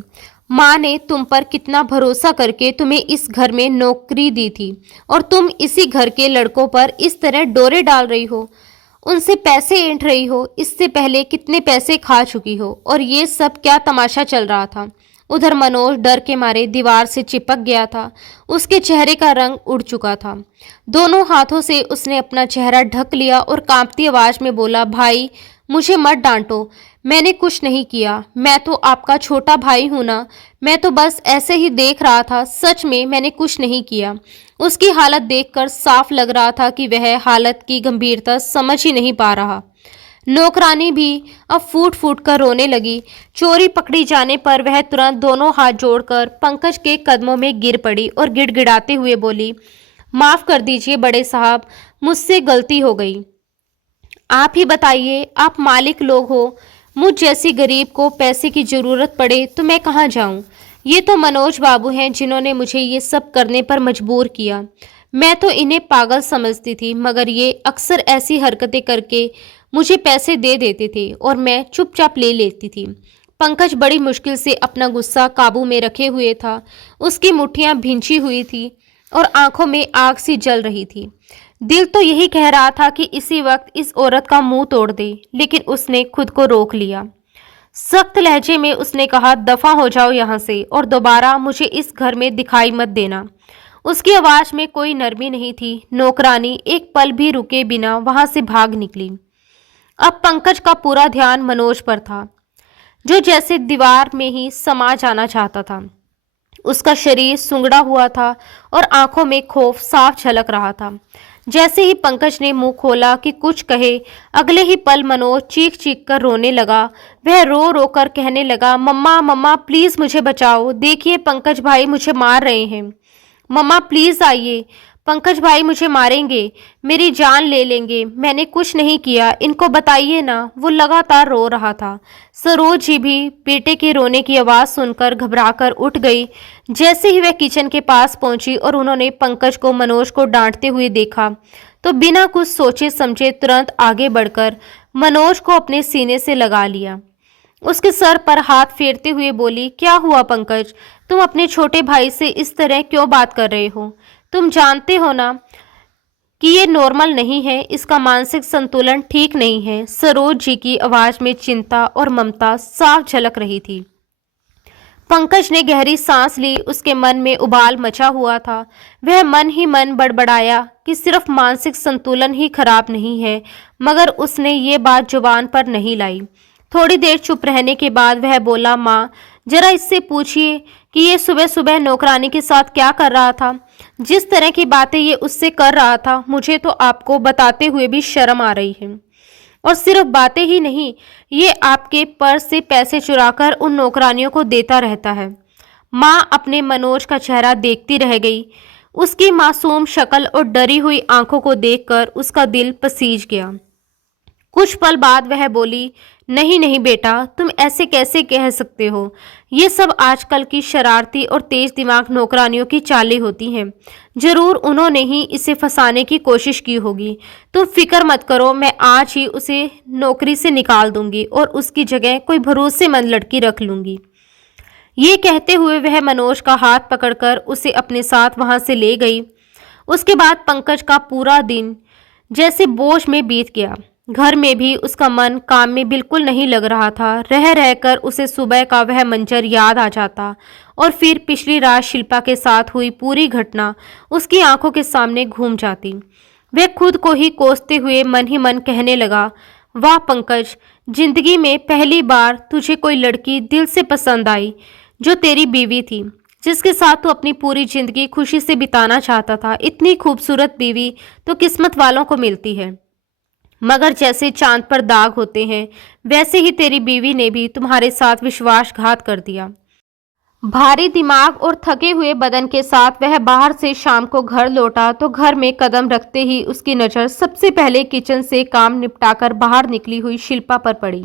माँ ने तुम पर कितना भरोसा करके तुम्हें इस घर में नौकरी दी थी और तुम इसी घर के लड़कों पर इस तरह डोरे डाल रही हो, उनसे पैसे ऐंठ रही हो। इससे पहले कितने पैसे खा चुकी हो और ये सब क्या तमाशा चल रहा था। उधर मनोज डर के मारे दीवार से चिपक गया था। उसके चेहरे का रंग उड़ चुका था। दोनों हाथों से उसने अपना चेहरा ढक लिया और कांपती आवाज में बोला, भाई मुझे मत डांटो, मैंने कुछ नहीं किया। मैं तो आपका छोटा भाई हूं ना। मैं तो बस ऐसे ही देख रहा था। सच में मैंने कुछ नहीं किया। उसकी हालत देखकर साफ लग रहा था कि वह हालत की गंभीरता समझ ही नहीं पा रहा। नौकरानी भी अब फूट फूट कर रोने लगी। चोरी पकड़ी जाने पर वह तुरंत दोनों हाथ जोड़कर पंकज के कदमों में गिर पड़ी और गिड़गिड़ाते हुए बोली, माफ कर दीजिए बड़े साहब, मुझसे गलती हो गई। आप ही बताइए, आप मालिक लोग हो, मुझ जैसी गरीब को पैसे की जरूरत पड़े तो मैं कहाँ जाऊं। ये तो मनोज बाबू हैं जिन्होंने मुझे ये सब करने पर मजबूर किया। मैं तो इन्हें पागल समझती थी, मगर ये अक्सर ऐसी हरकतें करके मुझे पैसे दे देते थे और मैं चुपचाप ले लेती थी। पंकज बड़ी मुश्किल से अपना गुस्सा काबू में रखे हुए था। उसकी मुट्ठियां भींची हुई थी और आंखों में आग सी जल रही थी। दिल तो यही कह रहा था कि इसी वक्त इस औरत का मुंह तोड़ दे, लेकिन उसने खुद को रोक लिया। सख्त लहजे में उसने कहा, दफा हो जाओ यहाँ से और दोबारा मुझे इस घर में दिखाई मत देना। उसकी आवाज में कोई नरमी नहीं थी। नौकरानी एक पल भी रुके बिना वहां से भाग निकली। अब पंकज का पूरा ध्यान मनोज पर था, जो जैसे दीवार में ही समा जाना चाहता था। उसका शरीर सुंगड़ा हुआ था और आंखों में खौफ साफ झलक रहा था। जैसे ही पंकज ने मुंह खोला कि कुछ कहे, अगले ही पल मनोज चीख चीख कर रोने लगा। वह रो रो कर कहने लगा, मम्मा मम्मा प्लीज मुझे बचाओ, देखिए पंकज भाई मुझे मार रहे हैं। मम्मा प्लीज आइए, पंकज भाई मुझे मारेंगे, मेरी जान ले लेंगे, मैंने कुछ नहीं किया, इनको बताइए ना। वो लगातार रो रहा था। सरोज जी भी बेटे के रोने की आवाज़ सुनकर घबराकर उठ गई। जैसे ही वह किचन के पास पहुंची और उन्होंने पंकज को मनोज को डांटते हुए देखा तो बिना कुछ सोचे समझे तुरंत आगे बढ़कर मनोज को अपने सीने से लगा लिया। उसके सर पर हाथ फेरते हुए बोली, क्या हुआ पंकज, तुम अपने छोटे भाई से इस तरह क्यों बात कर रहे हो? तुम जानते हो ना कि ये नॉर्मल नहीं है, इसका मानसिक संतुलन ठीक नहीं है। सरोज जी की आवाज में चिंता और ममता साफ झलक रही थी। पंकज ने गहरी सांस ली। उसके मन में उबाल मचा हुआ था। वह मन ही मन बड़बड़ाया कि सिर्फ मानसिक संतुलन ही खराब नहीं है, मगर उसने ये बात जुबान पर नहीं लाई। थोड़ी देर चुप रहने के बाद वह बोला, माँ जरा इससे पूछिए कि ये सुबह सुबह नौकरानी के साथ क्या कर रहा था। जिस तरह की बातें ये उससे कर रहा था, मुझे तो आपको बताते हुए भी शर्म आ रही है। और सिर्फ बातें ही नहीं, ये आपके पर्स से पैसे चुराकर उन नौकरानियों को देता रहता है। माँ अपने मनोज का चेहरा देखती रह गई। उसकी मासूम शक्ल और डरी हुई आंखों को देखकर उसका दिल पसीज गया। कुछ पल बाद वह बोली, नहीं नहीं बेटा, तुम ऐसे कैसे कह सकते हो। ये सब आजकल की शरारती और तेज दिमाग नौकरानियों की चालें होती हैं। जरूर उन्होंने ही इसे फंसाने की कोशिश की होगी। तुम फिक्र मत करो, मैं आज ही उसे नौकरी से निकाल दूंगी और उसकी जगह कोई भरोसेमंद लड़की रख लूंगी। ये कहते हुए वह मनोज का हाथ पकड़कर उसे अपने साथ वहां से ले गई। उसके बाद पंकज का पूरा दिन जैसे बोझ में बीत गया। घर में भी उसका मन काम में बिल्कुल नहीं लग रहा था। रह रहकर उसे सुबह का वह मंजर याद आ जाता और फिर पिछली रात शिल्पा के साथ हुई पूरी घटना उसकी आंखों के सामने घूम जाती। वह खुद को ही कोसते हुए मन ही मन कहने लगा, वाह पंकज, जिंदगी में पहली बार तुझे कोई लड़की दिल से पसंद आई जो तेरी बीवी थी, जिसके साथ तू अपनी पूरी जिंदगी खुशी से बिताना चाहता था। इतनी खूबसूरत बीवी तो किस्मत वालों को मिलती है, मगर जैसे चांद पर दाग होते हैं वैसे ही तेरी बीवी ने भी तुम्हारे साथ विश्वासघात कर दिया। भारी दिमाग और थके हुए बदन के साथ वह बाहर से शाम को घर लौटा तो घर में कदम रखते ही उसकी नज़र सबसे पहले किचन से काम निपटाकर बाहर निकली हुई शिल्पा पर पड़ी।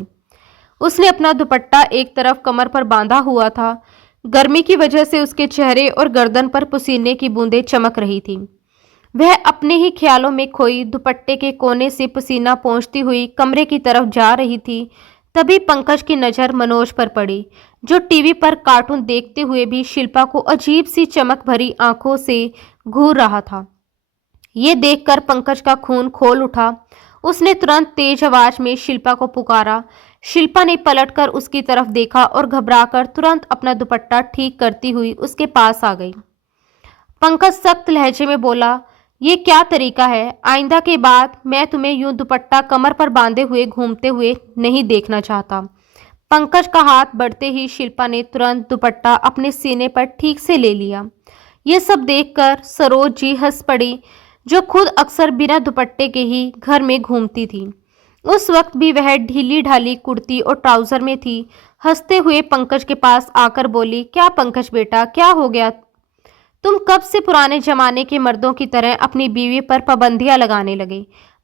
उसने अपना दुपट्टा एक तरफ कमर पर बांधा हुआ था। गर्मी की वजह से उसके चेहरे और गर्दन पर पसीने की बूंदें चमक रही थीं। वह अपने ही ख्यालों में खोई दुपट्टे के कोने से पसीना पोंछती हुई कमरे की तरफ जा रही थी। तभी पंकज की नज़र मनोज पर पड़ी, जो टीवी पर कार्टून देखते हुए भी शिल्पा को अजीब सी चमक भरी आंखों से घूर रहा था। ये देखकर पंकज का खून खोल उठा। उसने तुरंत तेज आवाज में शिल्पा को पुकारा। शिल्पा ने पलटकर उसकी तरफ देखा और घबराकर तुरंत अपना दुपट्टा ठीक करती हुई उसके पास आ गई। पंकज सख्त लहजे में बोला, ये क्या तरीका है? आइंदा के बाद मैं तुम्हें यूं दुपट्टा कमर पर बांधे हुए घूमते हुए नहीं देखना चाहता। पंकज का हाथ बढ़ते ही शिल्पा ने तुरंत दुपट्टा अपने सीने पर ठीक से ले लिया। ये सब देखकर सरोज जी हंस पड़ी, जो खुद अक्सर बिना दुपट्टे के ही घर में घूमती थी। उस वक्त भी वह ढीली ढाली कुर्ती और ट्राउजर में थी। हंसते हुए पंकज के पास आकर बोली, क्या पंकज बेटा, क्या हो गया? तुम कब से पुराने जमाने के मर्दों की तरह अपनी बीवी पर पाबंदियां लगाने लगे?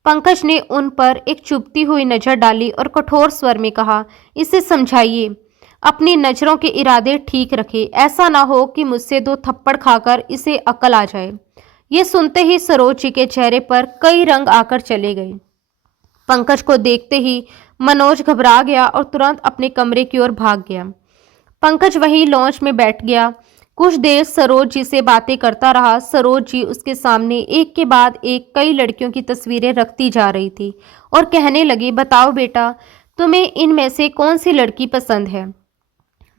पंकज ने उन पर एक चुभती हुई नजर डाली और कठोर स्वर में कहा, इसे समझाइए, अपनी नजरों के इरादे ठीक रखे, ऐसा ना हो कि मुझसे दो थप्पड़ खाकर इसे अकल आ जाए। ये सुनते ही सरोज जी के चेहरे पर कई रंग आकर चले गए। पंकज को देखते ही मनोज घबरा गया और तुरंत अपने कमरे की ओर भाग गया। पंकज वहीं लॉन्च में बैठ गया। कुछ देर सरोज जी से बातें करता रहा। सरोज जी उसके सामने एक के बाद एक कई लड़कियों की तस्वीरें रखती जा रही थी और कहने लगी, बताओ बेटा, तुम्हें इनमें से कौन सी लड़की पसंद है?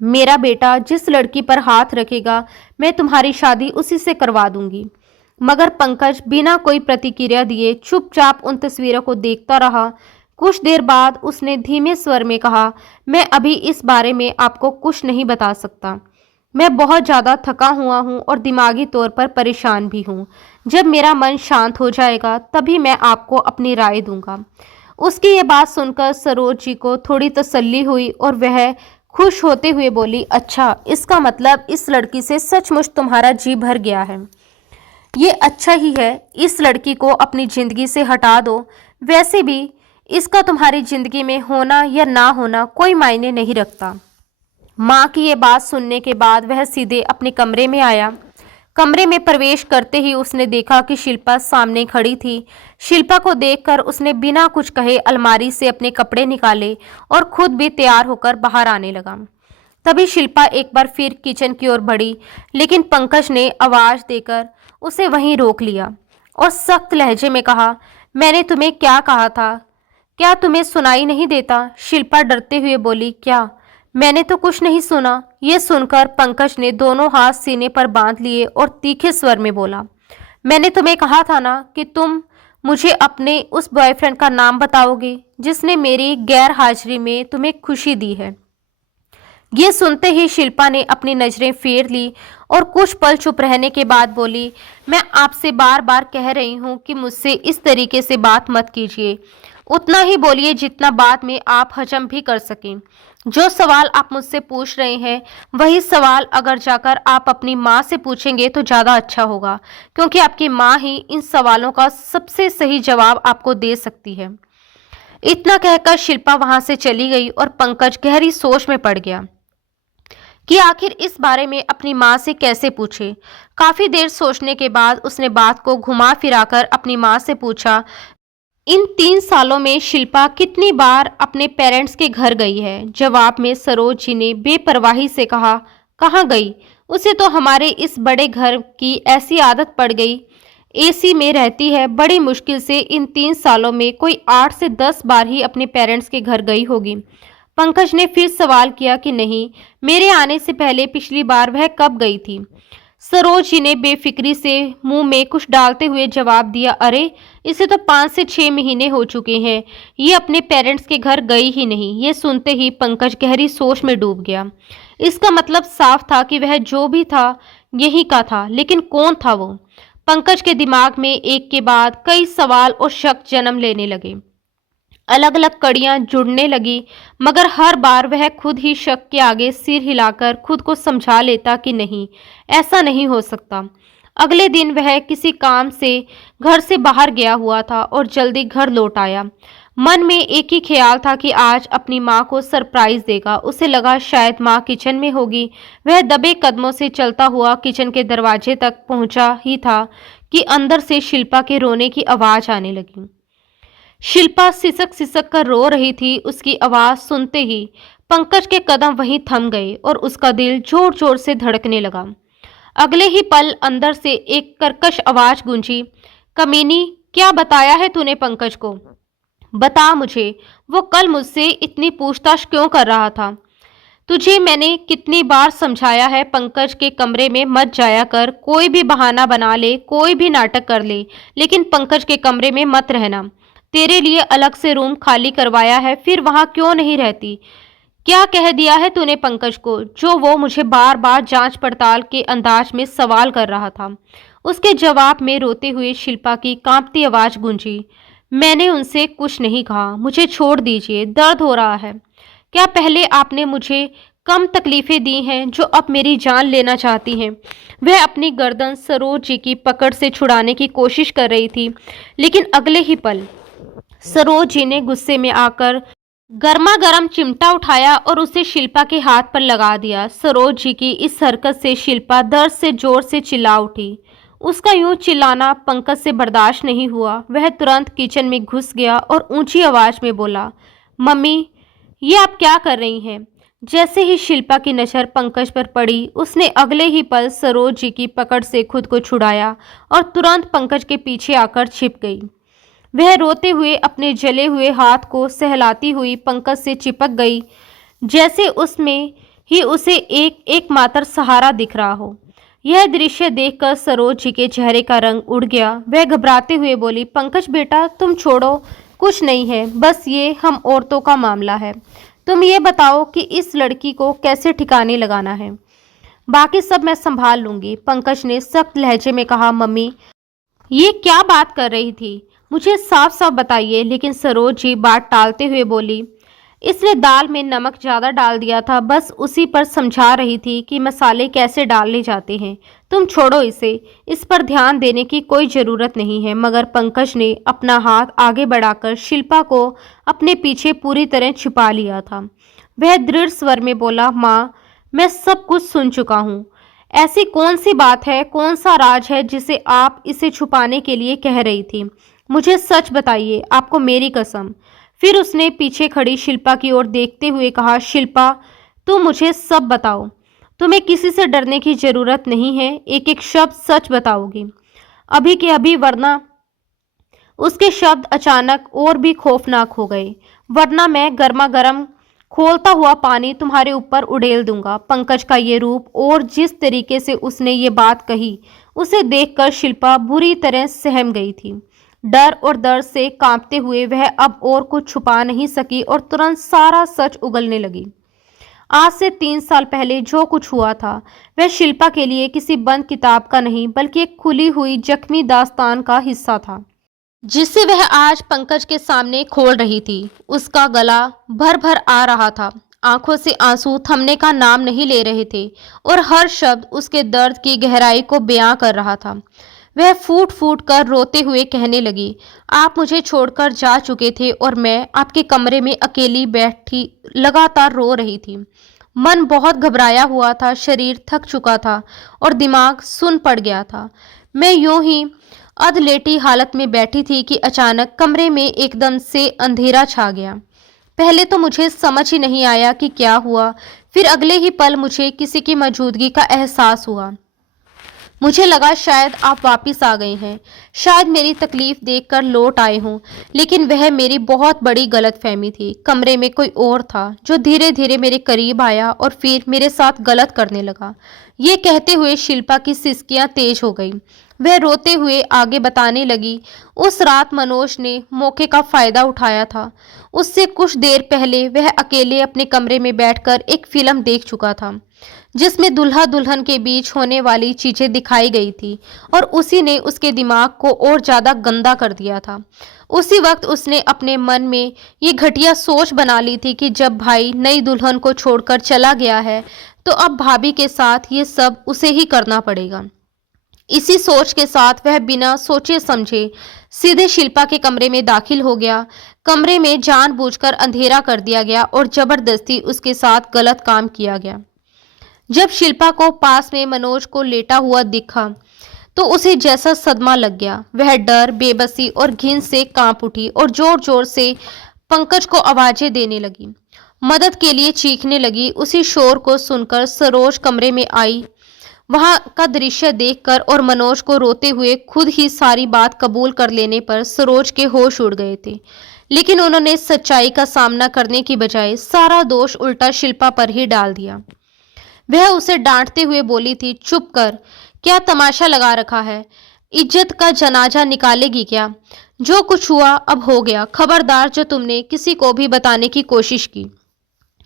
मेरा बेटा जिस लड़की पर हाथ रखेगा मैं तुम्हारी शादी उसी से करवा दूंगी। मगर पंकज बिना कोई प्रतिक्रिया दिए चुपचाप उन तस्वीरों को देखता रहा। कुछ देर बाद उसने धीमे स्वर में कहा, मैं अभी इस बारे में आपको कुछ नहीं बता सकता। मैं बहुत ज़्यादा थका हुआ हूँ और दिमागी तौर पर परेशान भी हूँ। जब मेरा मन शांत हो जाएगा तभी मैं आपको अपनी राय दूंगा। उसकी ये बात सुनकर सरोज जी को थोड़ी तसल्ली हुई और वह खुश होते हुए बोली, अच्छा, इसका मतलब इस लड़की से सचमुच तुम्हारा जी भर गया है। ये अच्छा ही है, इस लड़की को अपनी जिंदगी से हटा दो। वैसे भी इसका तुम्हारी जिंदगी में होना या ना होना कोई मायने नहीं रखता। माँ की ये बात सुनने के बाद वह सीधे अपने कमरे में आया। कमरे में प्रवेश करते ही उसने देखा कि शिल्पा सामने खड़ी थी। शिल्पा को देखकर उसने बिना कुछ कहे अलमारी से अपने कपड़े निकाले और खुद भी तैयार होकर बाहर आने लगा। तभी शिल्पा एक बार फिर किचन की ओर बढ़ी, लेकिन पंकज ने आवाज देकर उसे वहीं रोक लिया और सख्त लहजे में कहा, मैंने तुम्हें क्या कहा था? क्या तुम्हें सुनाई नहीं देता? शिल्पा डरते हुए बोली, क्या? मैंने तो कुछ नहीं सुना। ये सुनकर पंकज ने दोनों हाथ सीने पर बांध लिए और तीखे स्वर में बोला, मैंने तुम्हें कहा था ना कि तुम मुझे अपने उस बॉयफ्रेंड का नाम बताओगे जिसने मेरी गैर हाजिरी में तुम्हें खुशी दी है। ये सुनते ही शिल्पा ने अपनी नजरें फेर ली और कुछ पल चुप रहने के बाद बोली, मैं आपसे बार बार कह रही हूँ कि मुझसे इस तरीके से बात मत कीजिए। उतना ही बोलिए जितना बाद में आप हजम भी कर सकें। जो सवाल आप मुझसे पूछ रहे हैं वही सवाल अगर जाकर आप अपनी माँ से पूछेंगे तो ज़्यादा अच्छा होगा, क्योंकि आपकी माँ ही इन सवालों का सबसे सही जवाब आपको दे सकती है। इतना कहकर शिल्पा वहां से चली गई और पंकज गहरी सोच में पड़ गया कि आखिर इस बारे में अपनी माँ से कैसे पूछे। काफी देर सोचने के बाद उसने बात को घुमा फिराकर अपनी माँ से पूछा, इन 3 सालों में शिल्पा कितनी बार अपने पेरेंट्स के घर गई है? जवाब में सरोज जी ने बेपरवाही से कहा, कहाँ गई? उसे तो हमारे इस बड़े घर की ऐसी आदत पड़ गई, एसी में रहती है। बड़ी मुश्किल से इन 3 सालों में कोई 8 से 10 बार ही अपने पेरेंट्स के घर गई होगी। पंकज ने फिर सवाल किया कि नहीं, मेरे आने से पहले पिछली बार वह कब गई थी? सरोज जी ने बेफिक्री से मुंह में कुछ डालते हुए जवाब दिया, अरे इसे तो 5 से 6 महीने हो चुके हैं, ये अपने पेरेंट्स के घर गई ही नहीं। ये सुनते ही पंकज गहरी सोच में डूब गया। इसका मतलब साफ था कि वह जो भी था यही का था, लेकिन कौन था वो? पंकज के दिमाग में एक के बाद कई सवाल और शक जन्म लेने लगे। अलग अलग कड़ियां जुड़ने लगी, मगर हर बार वह खुद ही शक के आगे सिर हिलाकर खुद को समझा लेता कि नहीं, ऐसा नहीं हो सकता। अगले दिन वह किसी काम से घर से बाहर गया हुआ था और जल्दी घर लौट आया। मन में एक ही ख्याल था कि आज अपनी माँ को सरप्राइज देगा। उसे लगा शायद माँ किचन में होगी। वह दबे कदमों से चलता हुआ किचन के दरवाजे तक पहुंचा ही था कि अंदर से शिल्पा के रोने की आवाज़ आने लगी। शिल्पा सिसक सिसक कर रो रही थी। उसकी आवाज सुनते ही पंकज के कदम वहीं थम गए और उसका दिल जोर जोर से धड़कने लगा। अगले ही पल अंदर से एक कर्कश आवाज गूंजी, कमीनी, क्या बताया है तूने पंकज को? बता मुझे, वो कल मुझसे इतनी पूछताछ क्यों कर रहा था? तुझे मैंने कितनी बार समझाया है पंकज के कमरे में मत जाया कर, कोई भी बहाना बना ले, कोई भी नाटक कर ले, लेकिन पंकज के कमरे में मत रहना। तेरे लिए अलग से रूम खाली करवाया है, फिर वहां क्यों नहीं रहती? क्या कह दिया है तूने पंकज को, जो वो मुझे बार बार जांच पड़ताल के अंदाज में सवाल कर रहा था? उसके जवाब में रोते हुए शिल्पा की कांपती आवाज गूंजी, मैंने उनसे कुछ नहीं कहा, मुझे छोड़ दीजिए, दर्द हो रहा है। क्या पहले आपने मुझे कम तकलीफें दी हैं जो अब मेरी जान लेना चाहती हैं? वह अपनी गर्दन सरोज जी की पकड़ से छुड़ाने की कोशिश कर रही थी, लेकिन अगले ही पल सरोज जी ने गुस्से में आकर गर्मा गर्म चिमटा उठाया और उसे शिल्पा के हाथ पर लगा दिया। सरोज जी की इस हरकत से शिल्पा दर्द से जोर से चिल्ला उठी। उसका यूं चिल्लाना पंकज से बर्दाश्त नहीं हुआ। वह तुरंत किचन में घुस गया और ऊंची आवाज में बोला, मम्मी, ये आप क्या कर रही हैं? जैसे ही शिल्पा की नजर पंकज पर पड़ी, उसने अगले ही पल सरोज जी की पकड़ से खुद को छुड़ाया और तुरंत पंकज के पीछे आकर छिप गई। वह रोते हुए अपने जले हुए हाथ को सहलाती हुई पंकज से चिपक गई, जैसे उसमें ही उसे एक एकमात्र सहारा दिख रहा हो। यह दृश्य देखकर सरोज जी के चेहरे का रंग उड़ गया। वह घबराते हुए बोली, पंकज बेटा, तुम छोड़ो, कुछ नहीं है, बस ये हम औरतों का मामला है। तुम ये बताओ कि इस लड़की को कैसे ठिकाने लगाना है, बाकी सब मैं संभाल लूंगी। पंकज ने सख्त लहजे में कहा, मम्मी, ये क्या बात कर रही थी, मुझे साफ साफ बताइए। लेकिन सरोज जी बात टालते हुए बोली, इसने दाल में नमक ज़्यादा डाल दिया था, बस उसी पर समझा रही थी कि मसाले कैसे डालने जाते हैं। तुम छोड़ो इसे, इस पर ध्यान देने की कोई ज़रूरत नहीं है। मगर पंकज ने अपना हाथ आगे बढ़ाकर शिल्पा को अपने पीछे पूरी तरह छिपा लिया था। वह दृढ़ स्वर में बोला, माँ, मैं सब कुछ सुन चुका हूँ। ऐसी कौन सी बात है, कौन सा राज है जिसे आप इसे छुपाने के लिए कह रही थी? मुझे सच बताइए, आपको मेरी कसम। फिर उसने पीछे खड़ी शिल्पा की ओर देखते हुए कहा, शिल्पा, तुम मुझे सब बताओ। तुम्हें किसी से डरने की जरूरत नहीं है, एक एक शब्द सच बताओगी, अभी के अभी, वरना। उसके शब्द अचानक और भी खौफनाक हो गए, वरना मैं गर्मा गर्म खोलता हुआ पानी तुम्हारे ऊपर उड़ेल दूंगा। पंकज का ये रूप और जिस तरीके से उसने ये बात कही, उसे देखकर शिल्पा बुरी तरह सहम गई थी। डर और दर्द से कांपते हुए वह अब और कुछ छुपा नहीं सकी और तुरंत सारा सच उगलने लगी। आज से 3 साल पहले जो कुछ हुआ था, वह शिल्पा के लिए किसी बंद किताब का नहीं, बल्कि एक खुली हुई जख्मी दास्तान का हिस्सा था, जिसे वह आज पंकज के सामने खोल रही थी। उसका गला भर भर आ रहा था, आंखों से आंसू थमने का नाम नहीं ले रहे थे और हर शब्द उसके दर्द की गहराई को बयां कर रहा था। वह फूट फूट कर रोते हुए कहने लगी, आप मुझे छोड़कर जा चुके थे और मैं आपके कमरे में अकेली बैठी लगातार रो रही थी। मन बहुत घबराया हुआ था, शरीर थक चुका था और दिमाग सुन पड़ गया था। मैं यूं ही अधलेटी हालत में बैठी थी कि अचानक कमरे में एकदम से अंधेरा छा गया। पहले तो मुझे समझ ही नहीं आया कि क्या हुआ, फिर अगले ही पल मुझे किसी की मौजूदगी का एहसास हुआ। मुझे लगा शायद आप वापिस आ गए हैं, शायद मेरी तकलीफ देखकर लौट आए हों, लेकिन वह मेरी बहुत बड़ी गलतफहमी थी। कमरे में कोई और था जो धीरे धीरे मेरे करीब आया और फिर मेरे साथ गलत करने लगा। ये कहते हुए शिल्पा की सिसकियां तेज हो गई। वह रोते हुए आगे बताने लगी, उस रात मनोज ने मौके का फायदा उठाया था। उससे कुछ देर पहले वह अकेले अपने कमरे में बैठकर एक फिल्म देख चुका था, जिसमें दुल्हा दुल्हन के बीच होने वाली चीजें दिखाई गई थी और उसी ने उसके दिमाग को और ज्यादा गंदा कर दिया था। उसी वक्त उसने अपने मन में ये घटिया सोच बना ली थी कि जब भाई नई दुल्हन को छोड़कर चला गया है, तो अब भाभी के साथ ये सब उसे ही करना पड़ेगा। इसी सोच के साथ वह बिना सोचे समझे सीधे शिल्पा के कमरे में दाखिल हो गया। कमरे में जानबूझकर अंधेरा कर दिया गया और जबरदस्ती उसके साथ गलत काम किया गया। जब शिल्पा को पास में मनोज को लेटा हुआ दिखा, तो उसे जैसा सदमा लग गया। वह डर, बेबसी और घिन से कांप उठी और जोर जोर से पंकज को आवाजें देने लगी, मदद के लिए चीखने लगी। उसी शोर को सुनकर सरोज कमरे में आई। वहां का दृश्य देखकर और मनोज को रोते हुए खुद ही सारी बात कबूल कर लेने पर सरोज के होश उड़ गए थे। लेकिन उन्होंने सच्चाई का सामना करने की बजाय सारा दोष उल्टा शिल्पा पर ही डाल दिया। वह उसे डांटते हुए बोली थी, चुप कर, क्या तमाशा लगा रखा है? इज्जत का जनाजा निकालेगी क्या? जो कुछ हुआ अब हो गया। खबरदार जो तुमने किसी को भी बताने की कोशिश की,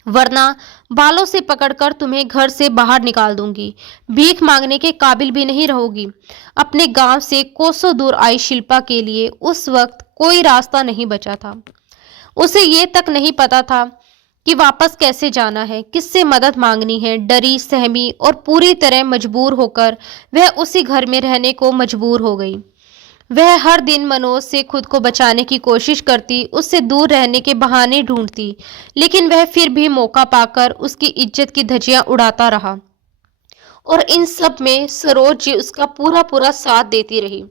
वरना बालों से पकड़कर तुम्हें घर से बाहर निकाल दूंगी। भीख मांगने के काबिल भी नहीं रहोगी। अपने गांव से कोसों दूर आई शिल्पा के लिए उस वक्त कोई रास्ता नहीं बचा था। उसे ये तक नहीं पता था कि वापस कैसे जाना है, किससे मदद मांगनी है। डरी, सहमी और पूरी तरह मजबूर होकर वह उसी घर में रहने को मजबूर हो गई। वह हर दिन मनोज से खुद को बचाने की कोशिश करती, उससे दूर रहने के बहाने ढूंढती, लेकिन वह फिर भी मौका पाकर उसकी इज्जत की धज्जियां उड़ाता रहा। और इन सब में सरोज जी उसका पूरा पूरा साथ देती रही।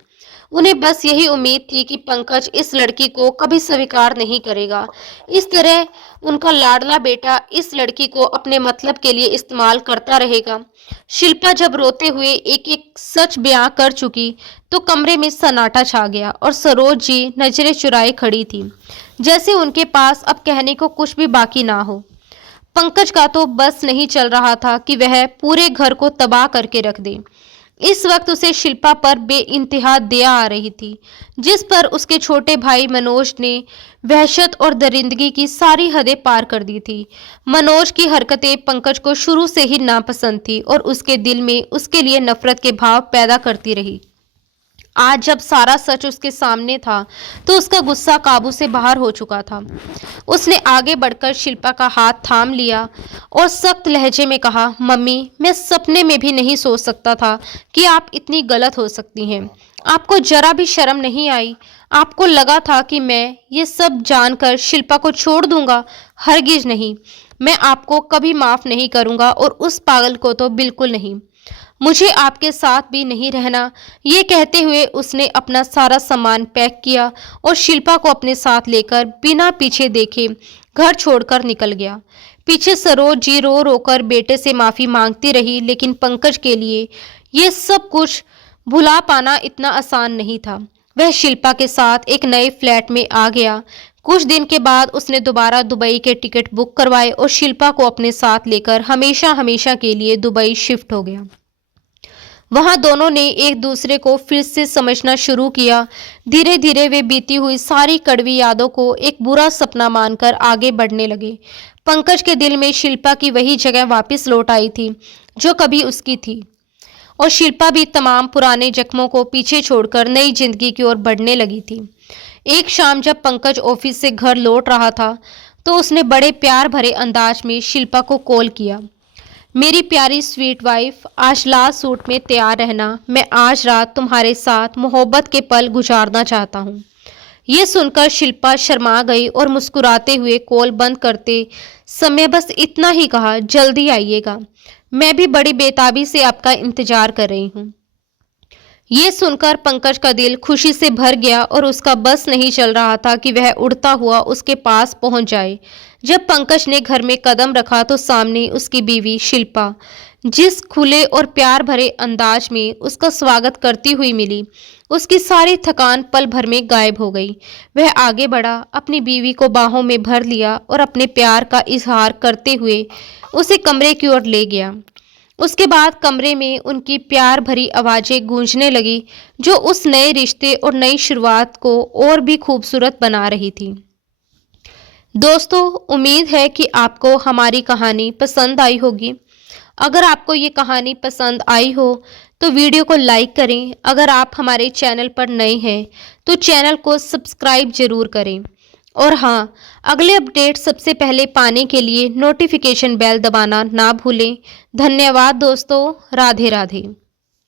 उन्हें बस यही उम्मीद थी कि पंकज इस लड़की को कभी स्वीकार नहीं करेगा। इस तरह उनका लाडला बेटा इस लड़की को अपने मतलब के लिए इस्तेमाल करता रहेगा। शिल्पा जब रोते हुए एक एक सच बयां कर चुकी तो कमरे में सन्नाटा छा गया और सरोज जी नजरें चुराए खड़ी थी, जैसे उनके पास अब कहने को कुछ भी बाकी ना हो। पंकज का तो बस नहीं चल रहा था कि वह पूरे घर को तबाह करके रख दे। इस वक्त उसे शिल्पा पर बेइंतहा दया आ रही थी, जिस पर उसके छोटे भाई मनोज ने वहशत और दरिंदगी की सारी हदें पार कर दी थी। मनोज की हरकतें पंकज को शुरू से ही नापसंद थी और उसके दिल में उसके लिए नफरत के भाव पैदा करती रही। आज जब सारा सच उसके सामने था तो उसका गुस्सा काबू से बाहर हो चुका था। उसने आगे बढ़कर शिल्पा का हाथ थाम लिया और सख्त लहजे में कहा, मम्मी, मैं सपने में भी नहीं सोच सकता था कि आप इतनी गलत हो सकती हैं। आपको जरा भी शर्म नहीं आई? आपको लगा था कि मैं ये सब जानकर शिल्पा को छोड़ दूंगा? हरगिज नहीं। मैं आपको कभी माफ नहीं करूंगा और उस पागल को तो बिल्कुल नहीं। मुझे आपके साथ भी नहीं रहना। ये कहते हुए उसने अपना सारा सामान पैक किया और शिल्पा को अपने साथ लेकर बिना पीछे देखे घर छोड़कर निकल गया। पीछे सरोज जी रो रोकर बेटे से माफी मांगती रही, लेकिन पंकज के लिए ये सब कुछ भुला पाना इतना आसान नहीं था। वह शिल्पा के साथ एक नए फ्लैट में आ गया। कुछ दिन के बाद उसने दोबारा दुबई के टिकट बुक करवाए और शिल्पा को अपने साथ लेकर हमेशा हमेशा के लिए दुबई शिफ्ट हो गया। वहां दोनों ने एक दूसरे को फिर से समझना शुरू किया। धीरे धीरे वे बीती हुई सारी कड़वी यादों को एक बुरा सपना मानकर आगे बढ़ने लगे। पंकज के दिल में शिल्पा की वही जगह वापस लौट आई थी जो कभी उसकी थी, और शिल्पा भी तमाम पुराने जख्मों को पीछे छोड़कर नई जिंदगी की ओर बढ़ने लगी थी। एक शाम जब पंकज ऑफिस से घर लौट रहा था तो उसने बड़े प्यार भरे अंदाज में शिल्पा को कॉल किया। मेरी प्यारी स्वीट वाइफ, आज लास्ट सूट में तैयार रहना। मैं आज रात तुम्हारे साथ मोहब्बत के पल गुजारना चाहता हूँ। ये सुनकर शिल्पा शर्मा गई और मुस्कुराते हुए कॉल बंद करते समय बस इतना ही कहा, जल्दी आइएगा। मैं भी बड़ी बेताबी से आपका इंतजार कर रही हूँ। ये सुनकर पंकज का दिल खुशी से भर गया और उसका बस नहीं चल रहा था कि वह उड़ता हुआ उसके पास पहुंच जाए। जब पंकज ने घर में कदम रखा तो सामने उसकी बीवी शिल्पा जिस खुले और प्यार भरे अंदाज में उसका स्वागत करती हुई मिली, उसकी सारी थकान पल भर में गायब हो गई। वह आगे बढ़ा, अपनी बीवी को बाहों में भर लिया और अपने प्यार का इजहार करते हुए उसे कमरे की ओर ले गया। उसके बाद कमरे में उनकी प्यार भरी आवाजें गूंजने लगी, जो उस नए रिश्ते और नई शुरुआत को और भी खूबसूरत बना रही थी। दोस्तों, उम्मीद है कि आपको हमारी कहानी पसंद आई होगी। अगर आपको ये कहानी पसंद आई हो तो वीडियो को लाइक करें। अगर आप हमारे चैनल पर नए हैं तो चैनल को सब्सक्राइब जरूर करें। और हाँ, अगले अपडेट सबसे पहले पाने के लिए नोटिफिकेशन बेल दबाना ना भूलें। धन्यवाद दोस्तों। राधे राधे।